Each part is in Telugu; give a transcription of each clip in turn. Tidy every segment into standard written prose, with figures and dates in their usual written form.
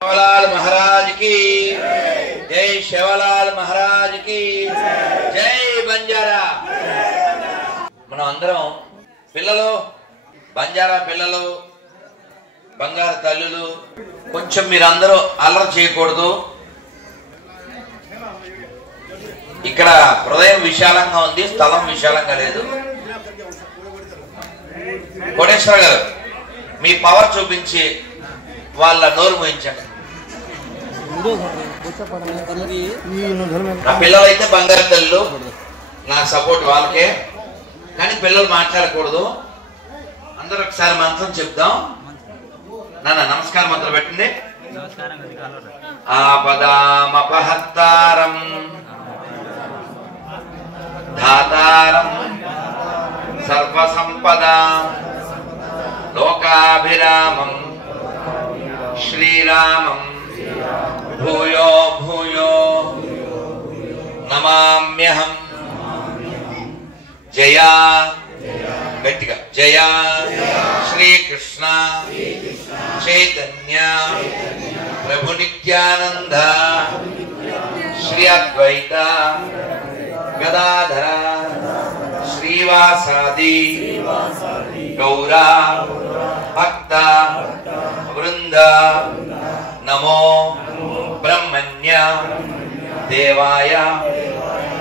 शेवलाल महाराज की जय। शेवलाल महाराज की जय। बंजारा మనం అందరం పిల్లలు, బంజారా పిల్లలు, బంగారు తల్లులు, కొంచెం మీరందరూ అల్లరి చేయకూడదు. ఇక్కడ హృదయం విశాలంగా ఉంది, స్థలం విశాలంగా లేదు. కోటేశ్వర గారు మీ పవర్ చూపించి వాళ్ళ నోరు మోయించండి. నా పిల్లలు అయితే బంగారు తల్లులు, నా సపోర్ట్ వాళ్ళకే. కానీ పిల్లలు మాట్లాడకూడదు. అందరూ ఒకసారి మంత్రం చెప్దాం. నాన్న నమస్కారం మంత్రం పెట్టండి. ఆపదామపహర్తారం ధాతారం సర్వసంపదాం లోకాభిరామం శ్రీరామం భూయో భూయో నమామ్యహం. జయా గట్టిగా జయా శ్రీకృష్ణ చైతన్య ప్రభు నిత్యానంద శ్రీ అద్వైత గదాధర శ్రీవాసాది గౌరా భక్త వృంద నమో బ్రహ్మణ్య దేవాయ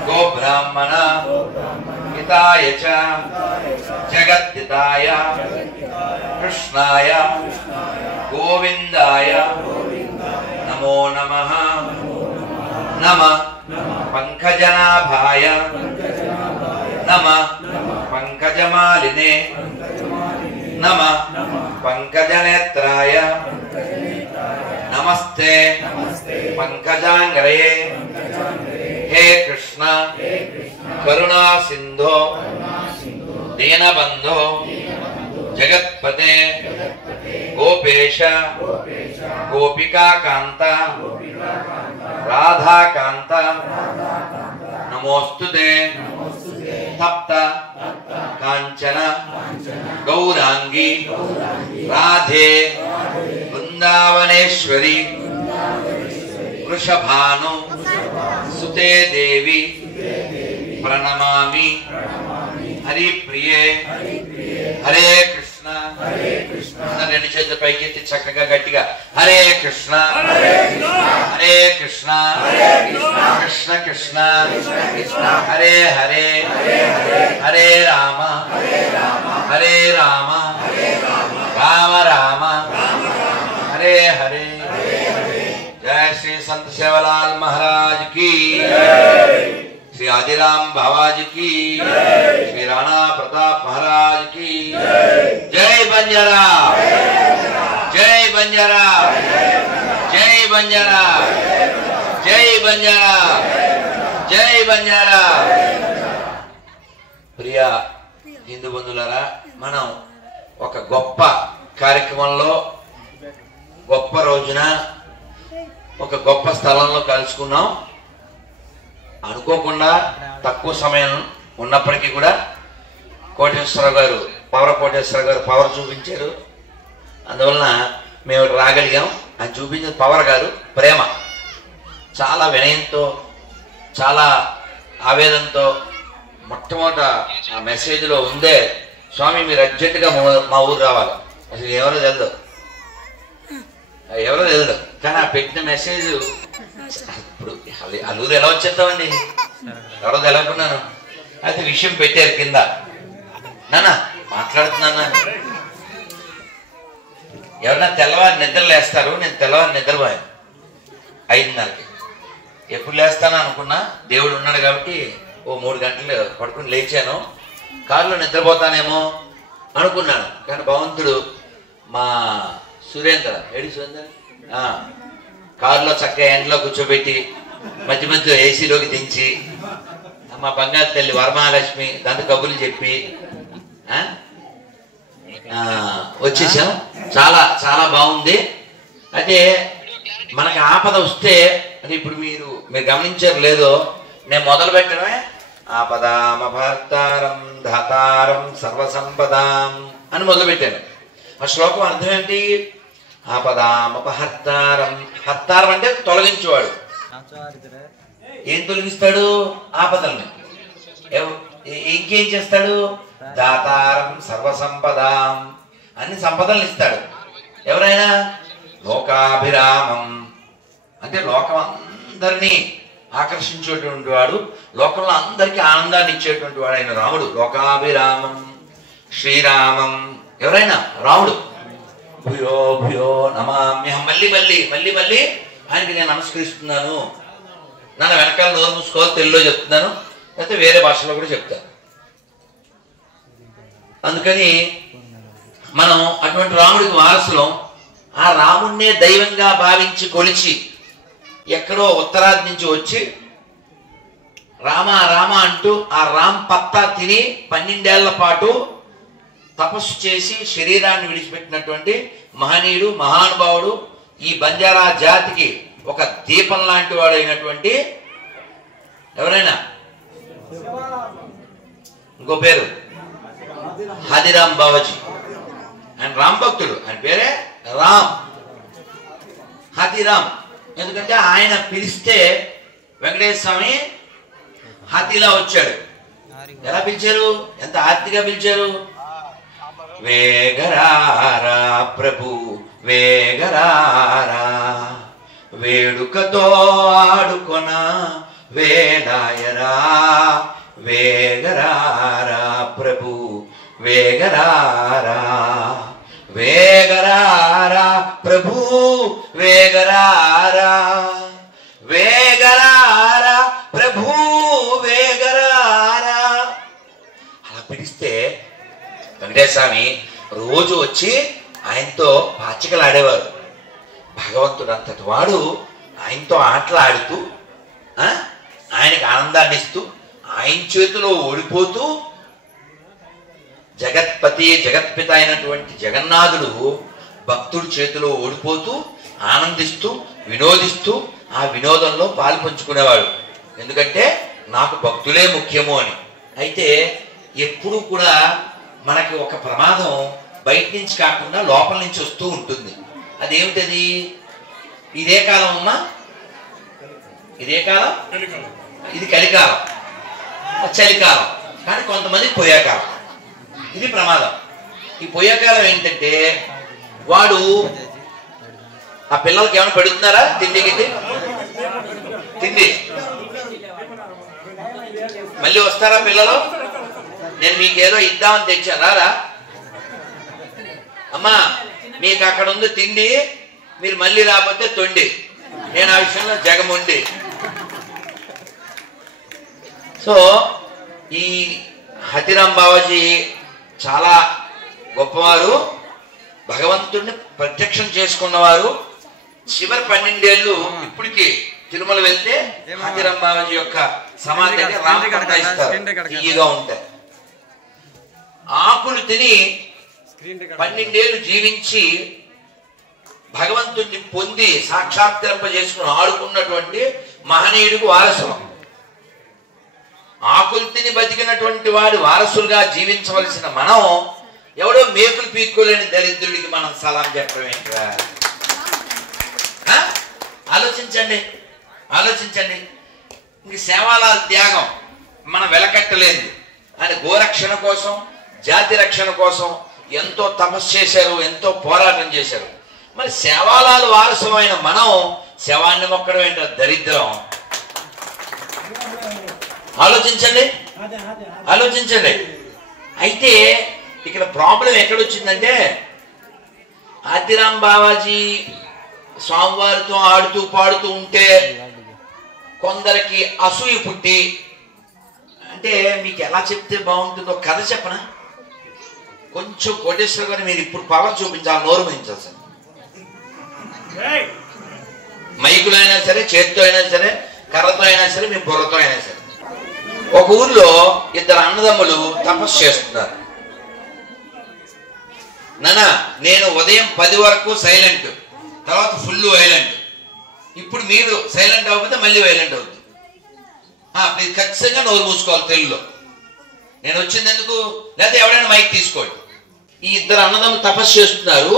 గోబ్రాహ్మణ హితాయ చ జగద్దితాయ కృష్ణాయ గోవిందాయ నమో నమః. నమః పంకజనాభాయ నమః పంకజమాలినే నమః పంకజనేత్రాయ నమస్తే పంకజాంగరయే. హే కృష్ణ కరుణా సింధో దీనబంధో జగత్పతే గోపేశ గోపికాకాంత రాధాకాంత నమోస్తుతే తప్త కాంచన గౌరాంగి రాధే బృందావనేశ్వరి వృషభాను సుతే దేవి ప్రణమామి. హరి ప్రియే హరే కృష్ణ. రెండు చేతుల పైకెత్తి చక్కగా గట్టిగా హరే కృష్ణ హరే కృష్ణ కృష్ణ కృష్ణ హరే హరే హరే రామ హరే రామ రామ రామ హరే హరే. जय श्री संत सेवालाल महाराज की, श्री आदिराम बाबाजी की, श्री राणा प्रताप महाराज की जय। बंजारा जय बंजारा जय बंजारा जय बंजारा जय बंजारा. ప్రియ హిందూ బంధువులారా, మనం ఒక గొప్ప కార్యక్రమంలో గొప్ప రోజున ఒక గొప్ప స్థలంలో కలుసుకున్నాం. అనుకోకుండా తక్కువ సమయం ఉన్నప్పటికీ కూడా కోటేశ్వర గారు పవర్ చూపించారు. అందువలన మేము రాగలిగాం. ఆయన చూపించిన పవర్ గారు ప్రేమ, చాలా వినయంతో, చాలా ఆవేదనతో మొట్టమొదట ఆ మెసేజ్లో ఉందే, స్వామి మీరు అర్జెంటుగా మా ఊరు రావాలి. అసలు ఎవరో తెలియదు కానీ ఆ పెట్టిన మెసేజ్ ఇప్పుడు అల్లూరు ఎలా వచ్చేస్తామండి, ఎవరో తెలవకున్నాను. అయితే విషయం పెట్టారు కింద. నాన్న మాట్లాడుతున్నా, ఎవరన్నా తెల్లవారు నిద్ర లేస్తారు. నేను తెల్లవారు నిద్రపోయాను 5:30కి. ఎప్పుడు లేస్తాను అనుకున్నా, దేవుడు ఉన్నాడు కాబట్టి ఓ 3 గంటలు పడుకుని లేచాను. కారులో నిద్రపోతానేమో అనుకున్నాను. కానీ భగవంతుడు మా సురేంద్ర కారులో చక్కగా ఎండలో కూర్చోబెట్టి మధ్య మధ్యలో ఏసీలోకి దించి మా బంగారు తల్లి వరమహాలక్ష్మి దాంతో కబుర్లు చెప్పి వచ్చేసాం. చాలా చాలా బాగుంది. అయితే మనకి ఆపద వస్తే, అంటే ఇప్పుడు మీరు గమనించారు లేదో, నేను మొదలు పెట్టడమే ఆపదామపహర్తారం ధాతారం సర్వసంపదాం అని మొదలుపెట్టాను. ఆ శ్లోకం అర్థం ఏంటి? ఆపదామపహర్తారం. హర్తారం అంటే తొలగించేవాడు. ఏం తొలగిస్తాడు? ఆపదల్ని. ఇంకేం చేస్తాడు? దాతారం సర్వసంపదాం, అన్ని సంపదలను ఇస్తాడు. ఎవరైనా లోకాభిరామం అంటే లోకం అందరినీ ఆకర్షించేటువంటి వాడు, లోకంలో అందరికీ ఆనందాన్ని ఇచ్చేటువంటి వాడు ఆయన రాముడు. లోకాభిరామం శ్రీరామం. ఎవరైనా రాముడు. భూయో భూయో నమామ్యహం. మళ్ళీ మళ్ళీ మళ్ళీ మళ్ళీ ఆయనకి నేను నమస్కరిస్తున్నాను. నన్ను వెనకాల నోరు మూసుకోవాలి, తెలుగులో చెప్తున్నాను, లేకపోతే వేరే భాషలో కూడా చెప్తాను. అందుకని మనం అటువంటి రాముడికి వారసులం. ఆ రాముడినే దైవంగా భావించి కొలిచి ఎక్కడో ఉత్తరాది నుంచి వచ్చి రామ రామ అంటూ ఆ రామ్ పత్తా తిని 12 ఏళ్ల పాటు తపస్సు చేసి శరీరాన్ని విడిచిపెట్టినటువంటి మహనీయుడు, మహానుభావుడు, ఈ బంజారా జాతికి ఒక దీపం లాంటి వాడు అయినటువంటి ఎవరైనా ఇంకో పేరు హదిరామ్ బావాజీ. ఆయన రామ్ భక్తుడు. ఆయన పేరే రామ్ హతిరామ్. ఎందుకంటే ఆయన పిలిస్తే వెంకటేశ్వర స్వామి హతిలా వచ్చాడు. ఎలా పిలిచారు? ఎంత ఆర్తిగా పిలిచారు. వేగరారా ప్రభు వేగరారా, వేడుకతో ఆడుకొన వేలాయరా, వేగరారా ప్రభు వేగరారా, వేగరారా ప్రభు వేగరారా, వేగరారా ప్రభు వేగరారా. అలా పిలిస్తే వెంకటేశ్వర స్వామి రోజు వచ్చి ఆయనతో పాచికలు ఆడేవారు. భగవంతుడు అంతటి వాడు ఆయనతో ఆటలాడుతూ ఆయనకు ఆనందాన్ని ఇస్తూ ఆయన చేతిలో ఓడిపోతూ జగత్పతి జగత్పిత అయినటువంటి జగన్నాథుడు భక్తుడి చేతిలో ఓడిపోతూ ఆనందిస్తూ వినోదిస్తూ ఆ వినోదంలో పాలు పంచుకునేవాడు. ఎందుకంటే నాకు భక్తులే ముఖ్యము అని. అయితే ఎప్పుడు కూడా మనకి ఒక ప్రమాదం బయట నుంచి కాకుండా లోపల నుంచి వస్తూ ఉంటుంది. అదేమిటది? ఇదే కాలం అమ్మా, ఇదే కాలం, ఇది కలికాలం, చలికాలం, కానీ కొంతమంది పోయాకాలం. ఇది ప్రమాదం. ఈ పోయాకాలం ఏంటంటే వాడు ఆ పిల్లలకి ఏమైనా పెడుతున్నారా? తిండి గిడ్డి తిండి మళ్ళీ వస్తారా పిల్లలు? నేను మీకేదో ఇద్దామని తెచ్చాను, రారా? అమ్మా మీకు అక్కడ ఉంది తిండి, మీరు మళ్ళీ రాకపోతే తొండి. నేను ఆ విషయంలో జగముండి. సో ఈ హతిరామ్ బావాజీ చాలా గొప్పవారు, భగవంతుడిని ప్రత్యక్షం చేసుకున్నవారు. చివరి 12 ఏళ్ళు ఇప్పటికి తిరుమల వెళ్తే హతిరామ్ బావాజీ యొక్క సమాధి రామకథ ఇస్తారు, తీయగా ఉంటాయి. ఆకులు తిని 12 ఏళ్ళు జీవించి భగవంతుడిని పొంది సాక్షాత్కరింపజేసుకుని ఆడుకున్నటువంటి మహనీయుడికి వారసులం. ఆకులు తిని బతికినటువంటి వాడి వారసులుగా జీవించవలసిన మనం ఎవడో మేకులు పీక్కోలేని దరిద్రుడికి మనం సలాం చెప్పడం ఏంట్రా? ఆలోచించండి, ఆలోచించండి. ఇంక సేవాలాల త్యాగం మనం వెలకట్టలేదు. ఆయన గోరక్షణ కోసం, జాతి రక్షణ కోసం ఎంతో తపస్సు చేశారు, ఎంతో పోరాటం చేశారు. మరి సేవాలాలు వారసులమైన మనం శవాన్ని మొక్కడం ఏంటో దరిద్రం. ఆలోచించండి, ఆలోచించండి. అయితే ఇక్కడ ప్రాబ్లం ఎక్కడొచ్చిందంటే హతిరామ్ బావాజీ స్వామివారితో ఆడుతూ పాడుతూ ఉంటే కొందరికి అసూయ పుట్టి, అంటే మీకు ఎలా చెప్తే బాగుంటుందో కథ చెప్పనా? కొంచెం కోటేశ్వర గారు మీరు ఇప్పుడు పవర్ చూపించాలి, నోరు మోయించాల్సింది. మైకులో అయినా సరే, చేతితో అయినా సరే, కర్రతో అయినా సరే, మీ బుర్రతో అయినా సరే. ఒక ఊర్లో 2 అన్నదమ్ములు తపస్సు చేస్తున్నారు. నానా నేను ఉదయం 10 వరకు సైలెంట్, తర్వాత ఫుల్ వైలెంట్. ఇప్పుడు మీరు సైలెంట్ అవ్వకపోతే మళ్ళీ వైలెంట్ అవుతుంది. మీరు ఖచ్చితంగా నోరు మూసుకోవాలి తెలుగులో. నేను వచ్చింది ఎందుకు? లేకపోతే ఎవరైనా మైక్ తీసుకోండి. ఈ 2 అన్నదమ్ములు తపస్సు చేస్తున్నారు.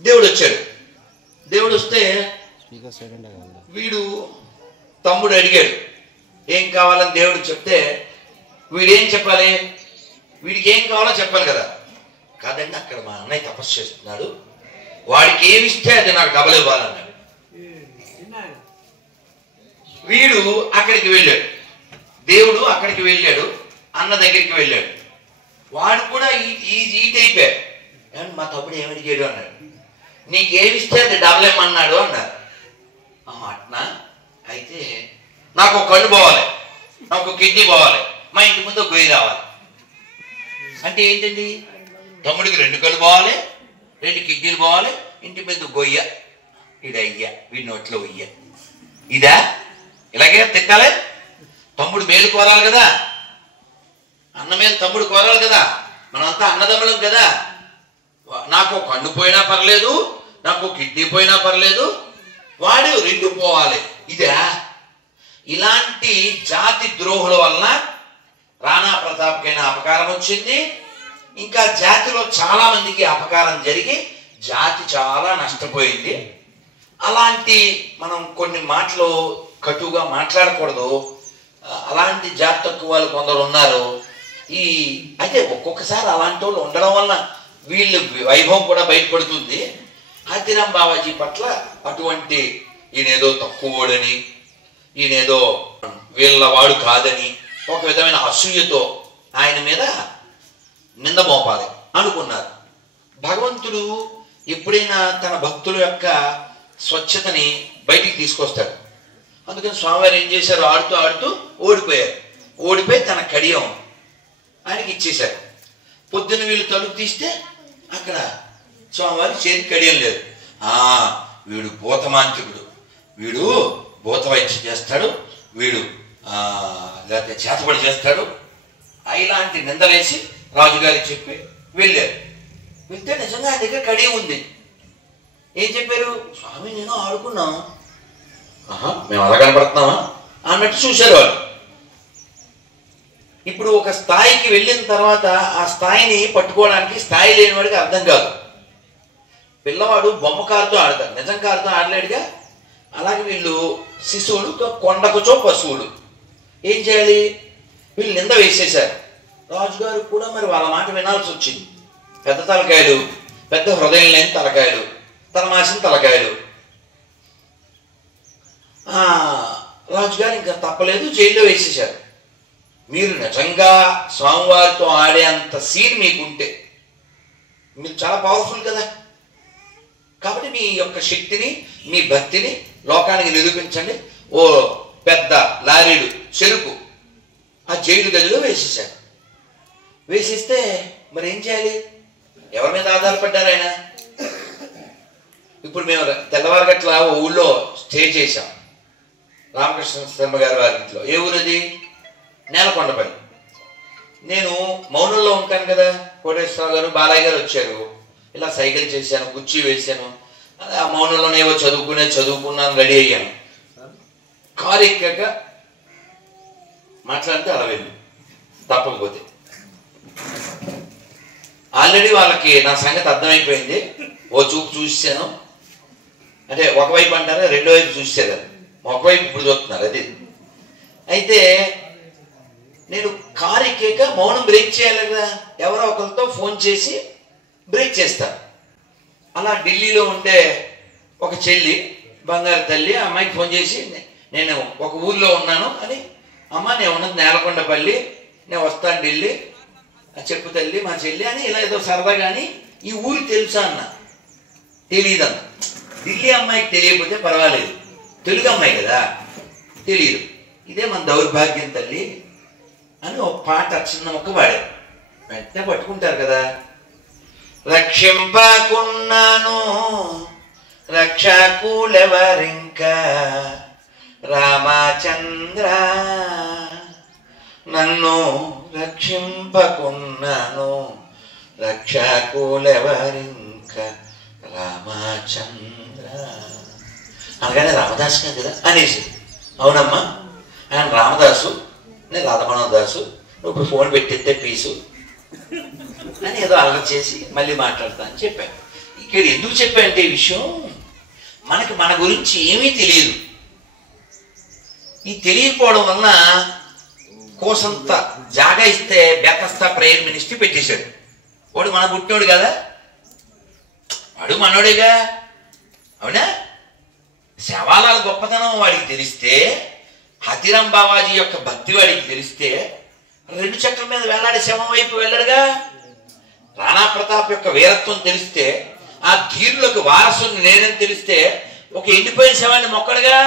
దేవుడు వచ్చాడు. దేవుడు వస్తే వీడు తమ్ముడు అడిగాడు ఏం కావాలని. దేవుడు చెప్తే వీడేం చెప్పాలి? వీడికి ఏం కావాలో చెప్పాలి కదా. కాదండి, అక్కడ మా అన్నయ్య తపస్సు చేస్తున్నాడు, వాడికి ఏమిస్తే అది నాకు డబల్ ఇవ్వాలన్నాడు. వీడు అక్కడికి వెళ్ళాడు, దేవుడు అక్కడికి వెళ్ళాడు, అన్న దగ్గరికి వెళ్ళాడు. వాడు కూడా ఈట్ అయిపోయాడు. మా తమ్ముడు ఏమడిగాడు అన్నాడు. నీకేమిస్తే అది డబల్ ఇమ్మన్నాడు అన్నారు. అట్నా, అయితే నాకు ఒక కళ్ళు పోవాలి, నాకు కిడ్నీ పోవాలి, మా ఇంటి ముందు ఒక గొయ్యి రావాలి. అంటే ఏంటండి? తమ్ముడికి 2 కళ్ళు పోవాలి, 2 కిడ్నీలు పోవాలి, ఇంటి మీద గొయ్య. ఇదయ్యా, వీడి నోట్లో ఉయ్య. ఇదా? ఇలాగే తిట్టాలి? తమ్ముడు మేలు కోరాలి కదా, అన్న మీద తమ్ముడు కోరాలి కదా. మనంతా అన్నదమ్ములం కదా. నాకు కన్ను పోయినా పర్లేదు, నాకు కిడ్నీ పోయినా పర్లేదు, వాడు 2 పోవాలి. ఇదా? ఇలాంటి జాతి ద్రోహుల వలన రాణా ప్రతాప్కైనా అపకారం వచ్చింది, ఇంకా జాతిలో చాలా మందికి అపకారం జరిగి జాతి చాలా నష్టపోయింది. అలాంటి మనం కొన్ని మాటలు కటుగా మాట్లాడకూడదు. అలాంటి జాతి తక్కువ వాళ్ళు కొందరు ఉన్నారు. అయితే ఒక్కొక్కసారి అలాంటి వాళ్ళు ఉండడం వలన వీళ్ళు వైభవం కూడా బయటపడుతుంది. హాథీరామ్ బావాజీ పట్ల అటువంటి ఈయనేదో తక్కువోడని, ఈయనేదో వీళ్ళవాడు కాదని ఒక విధమైన అసూయతో ఆయన మీద నింద మోపాలి అనుకున్నారు. భగవంతుడు ఎప్పుడైనా తన భక్తుల యొక్క స్వచ్ఛతని బయటికి తీసుకొస్తాడు. అందుకని స్వామివారు ఏం చేశారు? ఆడుతూ ఆడుతూ ఓడిపోయారు. ఓడిపోయి తన కడియం ఆయనకి ఇచ్చేశారు. పొద్దున్న వీళ్ళు తలుపు తీస్తే అక్కడ స్వామివారి చేతి కడియం లేదు. వీడు భూతమాంత్రికుడు, వీడు భూత వైద్యం చేస్తాడు, వీడు లేకపోతే చేతబడి చేస్తాడు, ఇలాంటి నిందలేసి రాజుగారికి చెప్పి వెళ్ళారు. వెళ్తే నిజంగా ఆయన దగ్గర కడియం ఉంది. ఏం చెప్పారు? స్వామి నేను ఆడుకున్నాం. మేము అలా కనపడుతున్నామా అన్నట్టు చూశారు వాళ్ళు. ఇప్పుడు ఒక స్థాయికి వెళ్ళిన తర్వాత ఆ స్థాయిని పట్టుకోవడానికి స్థాయి లేని వాడికి అర్థం కాదు. పిల్లవాడు బొమ్మ కారుతో ఆడతాడు, నిజం కారుతో ఆడలేడుగా. అలాగే వీళ్ళు శిశువుడు కొండకుచో పశువుడు. ఏం చేయాలి? వీళ్ళు నింద వేసేశారు. రాజుగారు కూడా మరి వాళ్ళ మాట వినాల్సి వచ్చింది. పెద్ద తలకాయలు, పెద్ద హృదయం లేని తలకాయలు, తలమాసిన తలకాయలు. రాజుగారు ఇంకా తప్పలేదు, జైల్లో వేసేశారు. మీరు నిజంగా స్వామివారితో ఆడే అంత సీన్ మీకుంటే, మీరు చాలా పవర్ఫుల్ కదా, కాబట్టి మీ యొక్క శక్తిని, మీ భక్తిని లోకానికి నిరూపించండి. ఓ పెద్ద లారీడు చెరుకు ఆ జైలు గదిలో వేసేశారు. వేసిస్తే మరి ఏం చేయాలి? ఎవరి మీద ఆధారపడ్డారు ఆయన? ఇప్పుడు మేము తెల్లవారగట్ల ఓ ఊళ్ళో స్టే చేశాం, రామకృష్ణ శర్మ గారి వారి ఇంట్లో. ఏ ఊరది? నేలకొండపల్లి. నేను మౌనంలో ఉంటాను కదా, కోటేశ్వరరావు గారు బాలయ్య గారు వచ్చారు. ఇలా సైకిల్ చేశాను, కుర్చీ వేశాను, ఆ మౌనంలోనేవో చదువుకున్నాను, రెడీ అయ్యాను. కారు ఎక్కాక మాట్లాడితే అలా వెళ్ళి తప్పకపోతే ఆల్రెడీ వాళ్ళకి నా సంగతి అర్థమైపోయింది. ఓ చూపు చూసాను, అంటే ఒకవైపు అంటారా, రెండో వైపు చూసారు, ఒకవైపు ఇప్పుడు చూస్తున్నారు. అది అయితే నేను కారు ఎక్కాక మౌనం బ్రేక్ చేయాలి కదా, ఎవరో ఒకరితో ఫోన్ చేసి బ్రేక్ చేస్తాను. అలా ఢిల్లీలో ఉండే ఒక చెల్లి, బంగారు తల్లి, ఆ అమ్మాయికి ఫోన్ చేసి నేను ఒక ఊర్లో ఉన్నాను అని, అమ్మ నేను ఉన్నది నేలకొండపల్లి, నేను వస్తాను ఢిల్లీ, చెప్పు తల్లి మా చెల్లి అని ఇలా ఏదో సరదా. కానీ ఈ ఊరు తెలుసా అన్న, తెలియదన్న. ఢిల్లీ అమ్మాయికి తెలియకపోతే పర్వాలేదు, తెలుగు అమ్మాయి కదా తెలియదు. ఇదే మన దౌర్భాగ్యం తల్లి అని ఒక పాట చిన్న మొక్క పాడారు. వెంటనే పట్టుకుంటారు కదా. రక్షింపకున్నాను రక్షకులెవరింకా రామచంద్ర, నన్ను రక్షింపకున్నాను రక్షకులెవరింకా రామచంద్ర అనగానే రామదాసు కాదు కదా అనేసి. అవునమ్మా ఆయన రామదాసు, నేను రాధమనోదాసు, నువ్వు ఇప్పుడు ఫోన్ పెట్టిస్తే పీసు అని ఏదో అలర్ట్ చేసి మళ్ళీ మాట్లాడతా అని చెప్పాను. ఇక్కడ ఎందుకు చెప్పానంటే ఈ విషయం, మనకి మన గురించి ఏమీ తెలియదు. ఈ తెలియకపోవడం వలన కోసంత జాగా ఇస్తే బేతస్తా ప్రేయర్ మినిస్ట్రీ పెట్టేశాడు. వాడు మన పుట్టినోడు కదా, వాడు మనోడేగా, అవునా? శవాలాల గొప్పతనం వాడికి తెలిస్తే, హతిరాం బావాజీ యొక్క భక్తి వాడికి తెలిస్తే 2 చక్రం మీద వెళ్లాడే శవం వైపు వెళ్ళడుగా. రాణా ప్రతాప్ యొక్క వీరత్వం తెలిస్తే, ఆ ధీరులకు వారసుని నేనని తెలిస్తే ఒక ఎండిపోయిన శవాన్ని మొక్కడుగా.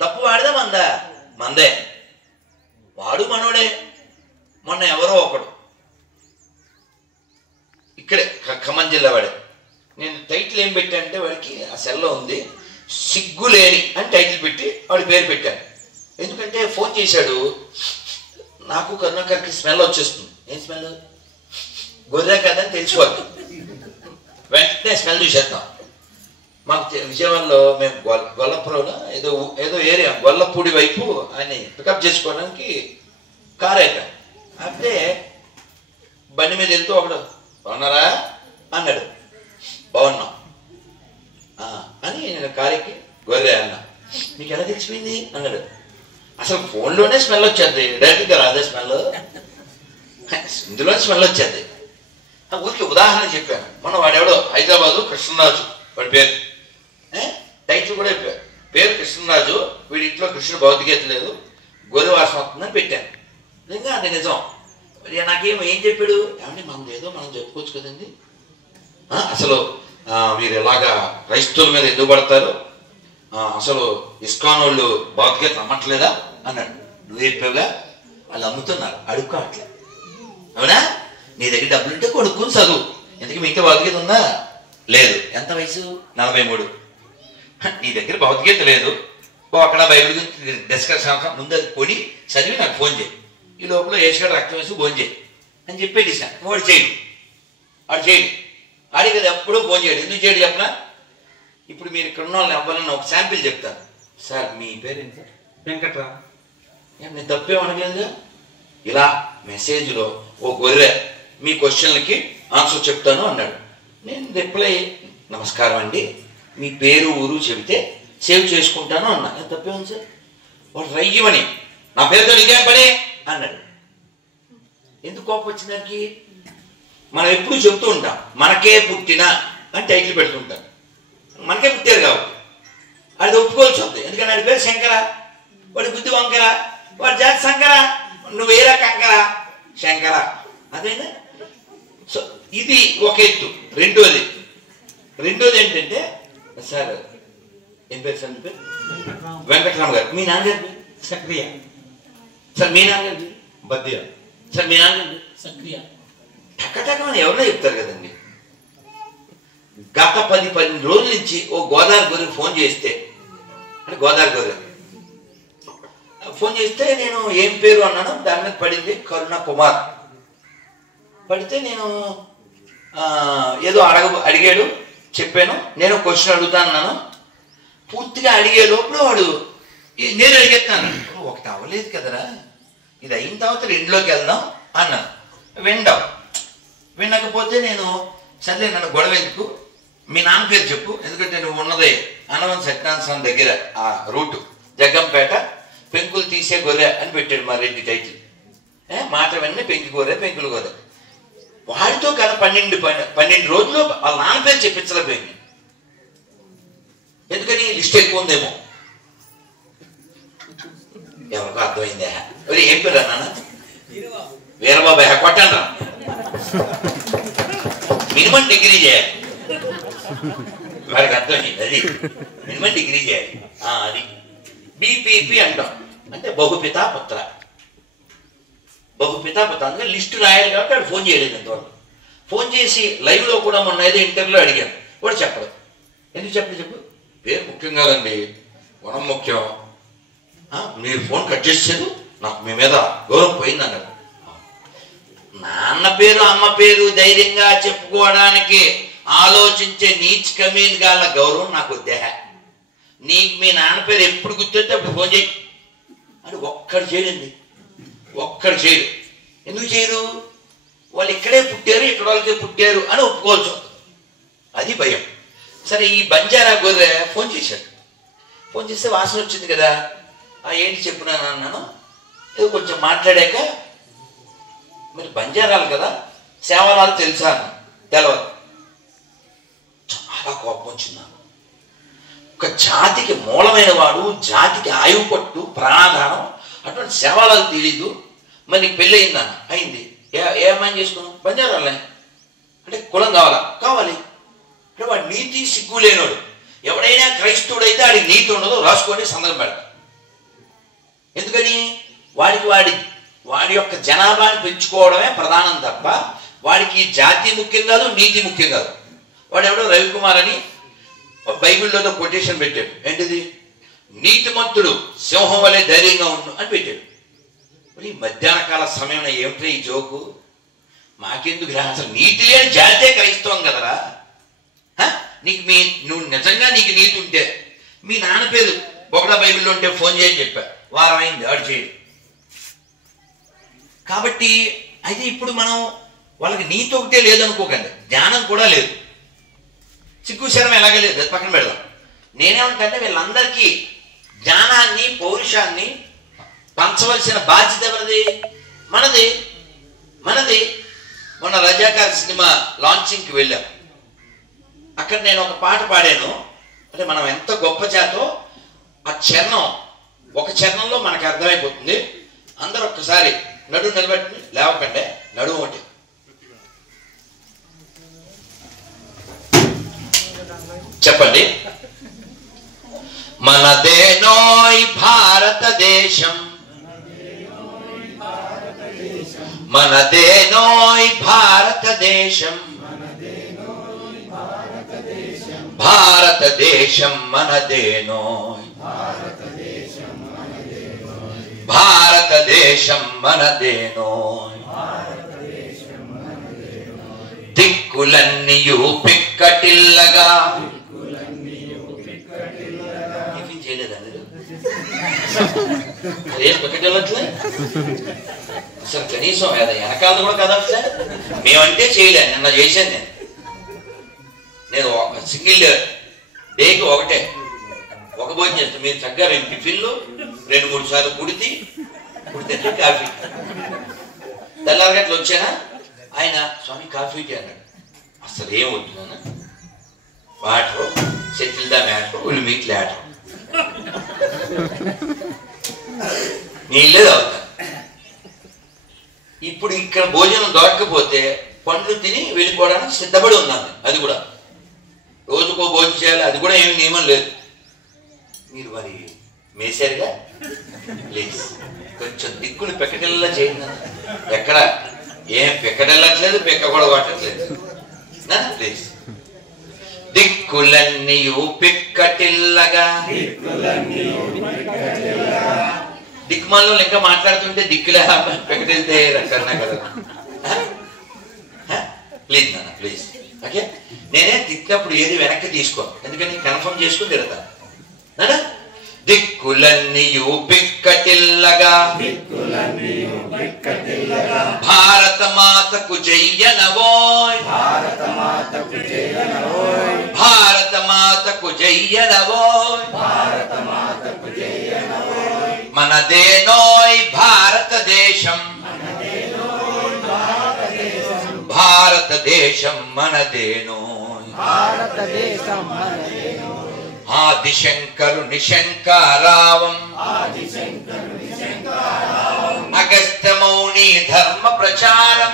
తప్పు వాడిదా మందా? మందే. వాడు మనోడే. మొన్న ఎవరో ఒకడు ఇక్కడే ఖమ్మం జిల్లా వాడే, నేను టైటిల్ ఏం పెట్టానంటే వాడికి ఆ సెల్లో ఉంది, సిగ్గులేని అని టైటిల్ పెట్టి వాడి పేరు పెట్టాను. ఎందుకంటే ఫోన్ చేశాడు, నాకు కరుణాకర్కి స్మెల్ వచ్చేస్తుంది. ఏం స్మెల్? గొర్రె కదని తెలిసిపోద్ది, వెంటనే స్మెల్ చూసేద్దాం. మాకు విజయవాడలో మేము గొల్లపురంలో ఏదో ఏరియా గొల్లపూడి వైపు ఆయన పికప్ చేసుకోవడానికి కార్ అయిపోయాం. అంటే బండి మీద వెళ్తూ ఒకడు, బాగున్నారా అన్నాడు. బాగున్నాం అని నేను కారుకి గొర్రె అన్నా. మీకు ఎలా తెలిసిపోయింది అన్నాడు. అసలు ఫోన్లోనే స్మెల్ వచ్చేది, డైరెక్ట్గా రాదే స్మెల్, ఇందులో స్మెల్ వచ్చేది. ఊరికి ఉదాహరణ చెప్పాను. మొన్న వాడెవడో హైదరాబాదు కృష్ణరాజు, వాడి పేరు టైటిల్ కూడా చెప్పారు, పేరు కృష్ణరాజు, వీడి ఇంట్లో కృష్ణుడు భౌతికత లేదు, గొర్రె వాసన వస్తుందని పెట్టాను. నిజంగా అది నిజం. ఏం చెప్పాడు, ఏమంటే మనం ఏదో మనం చెప్పుకోవచ్చు కదండి, అసలు మీరు ఎలాగా క్రైస్తవుల మీద ఎందుకు పడతారు, అసలు ఇస్కాన్ వాళ్ళు భౌతికత నమ్మట్లేదా అన్నాడు. నువ్వు చెప్పావుగా, వాళ్ళు అమ్ముతున్నారు, అడుక్కోవట్లే, అవునా? నీ దగ్గర డబ్బులుంటే కొనుక్కుని చదువు. ఎందుకు మిగతా భౌతికత ఉందా? లేదు. ఎంత వయసు? 43. నీ దగ్గర భౌతికత లేదు, అక్కడ బైబిల్ గురించి డిస్కషన్ ముందు అది కొని చదివి నాకు ఫోన్ చేయి, ఈ లోపల ఏసుగాడు రక్తం వేసి ఫోన్ చేయి అని చెప్పేసాను. వాడు చేయడు, ఆడికి అది ఎప్పుడూ ఫోన్ చేయడు. ఎందుకు చేయడు చెప్పనా? ఇప్పుడు మీరు ఇక్కడ ఉన్న వాళ్ళని అవ్వాలని ఒక శాంపిల్ చెప్తాను. సార్ మీ పేరేంటి సార్? వెంకట్రామ్. నేను తప్పేమనగలేదుగా. ఇలా మెసేజ్లో ఓ గొర్రె మీ క్వశ్చన్లకి ఆన్సర్ చెప్తాను అన్నాడు. నేను రిప్లై, నమస్కారం అండి, మీ పేరు ఊరు చెబితే సేవ్ చేసుకుంటాను అన్నా. నేను తప్పేమని సార్? వాడు రయ్యమని, నా పేరుతో నీకేం పని అన్నాడు. ఎందుకు కోపం వచ్చింది దానికి? మనం ఎప్పుడు చెప్తూ ఉంటాం, మనకే పుట్టిన అని టైటిల్ పెడుతుంటాం. మనకే పుట్టారు కాబట్టి అది ఒప్పుకోవాల్సి ఉంటుంది. ఎందుకంటే వాడి పేరు శంకర, వాడి బుద్ధి వంకర, వాడి జాతి శంకర, నువ్వు వేరే కంకర శంకర, అదేనా? సో ఇది ఒక ఎత్తు. రెండోది ఏంటంటే, సార్ ఏం పేరు సార్? మీ పేరు వెంకటరామ్ గారు. మీ నాన్నగారి పేరు? సక్రియ. సార్ మీ నాన్నగారి పేరు? బద్య. సార్ మీ నాన్నగారి సక్రియ. టక్కటక్కమని ఎవరో చెప్తారు కదండి. గత 10-12 రోజుల నుంచి ఓ గోదావరి గొర్రె ఫోన్ చేస్తే, అంటే గోదావరి గొర్రె ఫోన్ చేస్తే నేను ఏం పేరు అన్నాను, దాని మీద పడింది కరుణ కుమార్. పడితే నేను ఏదో అడిగాడు, చెప్పాను. నేను క్వశ్చన్ అడుగుతాను అన్నాను. పూర్తిగా అడిగే లోపల వాడు నేను అడిగేస్తాను, ఒకటి అవ్వలేదు కదరా, ఇది అయిన తర్వాత 2లోకి వెళ్దాం అన్నాను. వినకపోతే నేను సర్లే, నన్ను గొడవ ఎందుకు, మీ నాన్న పేరు చెప్పు, ఎందుకంటే నువ్వు ఉన్నదే అనవన్ సత్యనారాయణ దగ్గర ఆ రూటు జగ్గంపేట, పెంకులు తీసే గొర్రె అని పెట్టాడు మా రెడ్డి టైటిల్. మాట వెంటనే పెంకులు గొర్రె. వాడితో కదా 12 రోజులు వాళ్ళ నాన్న పేరు చెప్పించలేకపోయింది. ఎందుకని? లిస్ట్ ఎక్కువ ఉందేమో. ఎవరికో అర్థమైందా? ఏం పేరు అన్నా? వీరబాబు. కొట్టండి రా, మినిమం డిగ్రీ చేయాలి. వాడికి అర్థమైంది, అది మినిమం డిగ్రీ చేయాలి. అది బీపీపీ అంటాం, అంటే బహుపితా పుత్ర. అందుకే లిస్టు రాయాలి కాబట్టి వాడు ఫోన్ చేయలేదు ఇంతవరకు. ఫోన్ చేసి లైవ్లో కూడా మొన్న ఏదో ఇంటర్వ్యూలో అడిగాను, వాడు చెప్పడు. ఎందుకు చెప్పు, పేరు ముఖ్యం కాదండి, గుణం ముఖ్యం. మీరు ఫోన్ కట్ చేసేది నాకు మీ మీద గౌరవం పోయింది అన్నాడు. నాన్న పేరు అమ్మ పేరు ధైర్యంగా చెప్పుకోవడానికి ఆలోచించే నీచ్ కమీన్ గాళ్ళ గౌరవం నాకు దేహ. నీకు మీ నాన్న పేరు ఎప్పుడు గుర్తొస్తే అప్పుడు ఫోన్ చేయి అని ఒక్కడు చేయడండి. ఎందుకు చేయరు? వాళ్ళు ఇక్కడే పుట్టారు, ఇక్కడ వాళ్ళకే పుట్టారు అని ఒప్పుకోవాల్సి ఉంటుంది. అది భయం. సరే, ఈ బంజారా గొర్రె ఫోన్ చేశాడు. ఫోన్ చేస్తే వాసన వచ్చింది కదా, ఏంటి చెప్పున్నాను అన్నాను. ఏదో కొంచెం మాట్లాడాక, మరి బంజారాలు కదా, సేవలాలు తెలుసా అన్న. తెలవదు. చాలా కోపం వచ్చింది నాకు. ఒక జాతికి మూలమైన వాడు, జాతికి ఆయువు పట్టు, ప్రాణాధారం, అటువంటి సేవలాలు తెలీదు. మరి నీకు పెళ్ళి అయిందన్న. అయింది. ఏ అమ్మాయిని చేసుకున్నావు? బంజారాలే. అంటే కులం కావాలా? కావాలి. అంటే వాడు నీతి సిగ్గు లేనోడు. ఎవడైనా క్రైస్తవుడైతే వాడికి నీతి ఉండదు, రాసుకొని సందర్భం పెడతాడు. ఎందుకని? వాడి యొక్క జనాభాని పెంచుకోవడమే ప్రధానం తప్ప వాడికి జాతి ముఖ్యం కాదు, నీతి ముఖ్యం కాదు. వాడు ఎవడో రవికుమార్ అని బైబిల్లోతో కొటేషన్ పెట్టాడు. ఏంటిది? నీతిమంతుడు సింహం వలె ధైర్యంగా ఉండు అని పెట్టాడు. మరి మధ్యాహ్న కాల సమయంలో ఏమిటో ఈ జోకు? మాకెందుకు రా, అసలు నీతి లేని జాతే క్రైస్తవం కదరా. నువ్వు నిజంగా నీకు నీతి ఉంటే మీ నాన్న పేరు ఒకటా బైబిల్లో ఉంటే ఫోన్ చేయని చెప్పా. వారం అయింది ఆడు చేయడు. కాబట్టి అయితే ఇప్పుడు మనం వాళ్ళకి నీతి ఒకటే లేదనుకోకండి, జ్ఞానం కూడా లేదు, సిగ్గుశరం ఎలాగే లేదు. అది పక్కన పెడదాం. నేనేమంటే వీళ్ళందరికీ జ్ఞానాన్ని, పౌరుషాన్ని పంచవలసిన బాధ్యత ఎవరిది? మనది. మొన్న రజాకార్ సినిమా లాంచింగ్కి వెళ్ళాం. అక్కడ నేను ఒక పాట పాడాను. అంటే మనం ఎంత గొప్ప జాతో ఆ చరణం, ఒక చరణంలో మనకు అర్థమైపోతుంది. అందరూ ఒక్కసారి నడుము నిలబెట్టి లేవకండి, నడుము ఒకటి. చెప్పండి. మనదేనోయ్ భారతదేశం, మనదేనోయ్ భారతదేశం, భారతదేశం మనదేనోయ్, భారతదేశం మనదేనోయ్. దిక్కులన్నీయు పిక్కటిల్లగా, చేయలేదా ఏం పిక్కటిల్లట్లే? అసలు కనీసం వెనకాల కూడా కదలట్లే. మేమంటే చేయలే. నిన్న చేశాను నేను సింగిల్ డేకి ఒకటే ఒక భోజనం చేస్తాను. మీరు చక్కగా 2 టిఫిన్లు 2-3 సార్లు కుడితే కాఫీ. తెల్లారగట్లు వచ్చానా, ఆయన స్వామి కాఫీ అన్నాడు. అసలు ఏం వద్దున్నా, వాటర్ సెటిల్ దా మ్యాటర్, వీళ్ళు మీట్లు ఆటర్, నీళ్ళే తాగుతా. ఇప్పుడు ఇక్కడ భోజనం దొరకకపోతే పండ్లు తిని వెళ్ళిపోవడానికి సిద్ధపడి ఉన్నాను. అది కూడా రోజుకో భోజనం చేయాలి, అది కూడా ఏమి నియమం లేదు. మీరు మరి మేసారుగా ప్లీజ్ కొంచెం దిక్కులు పెక్కటిల్లా చేయండి. ఎక్కడ ఏం పెక్కటిల్లట్లేదు, పెక్క కూడా కొట్టట్లేదు. ప్లీజ్. దిక్కులన్నీయు పిక్కటిల్లగా, దిక్కుమాల్లో ఇంకా మాట్లాడుతుంటే దిక్కులే పెక్కటిల్తే కన్నా కదా. ప్లీజ్ నాన్న, ప్లీజ్. ఓకే, నేనే తిట్టినప్పుడు ఏది వెనక్కి తీసుకోను, ఎందుకని కన్ఫర్మ్ చేసుకుని తిడతాను. దిక్కులన్నీయు పిక్కటిల్లగా, భారత మాతకు జయ్యనవోయ్, భారత మాతకు జయ్యనవోయ్, మనదేనోయ్ భారతదేశం, భారతదేశం మనదేనోయ్, ఆదిశంకరుని శంకరావం, అగస్త్యమౌని ధర్మ ప్రచారం,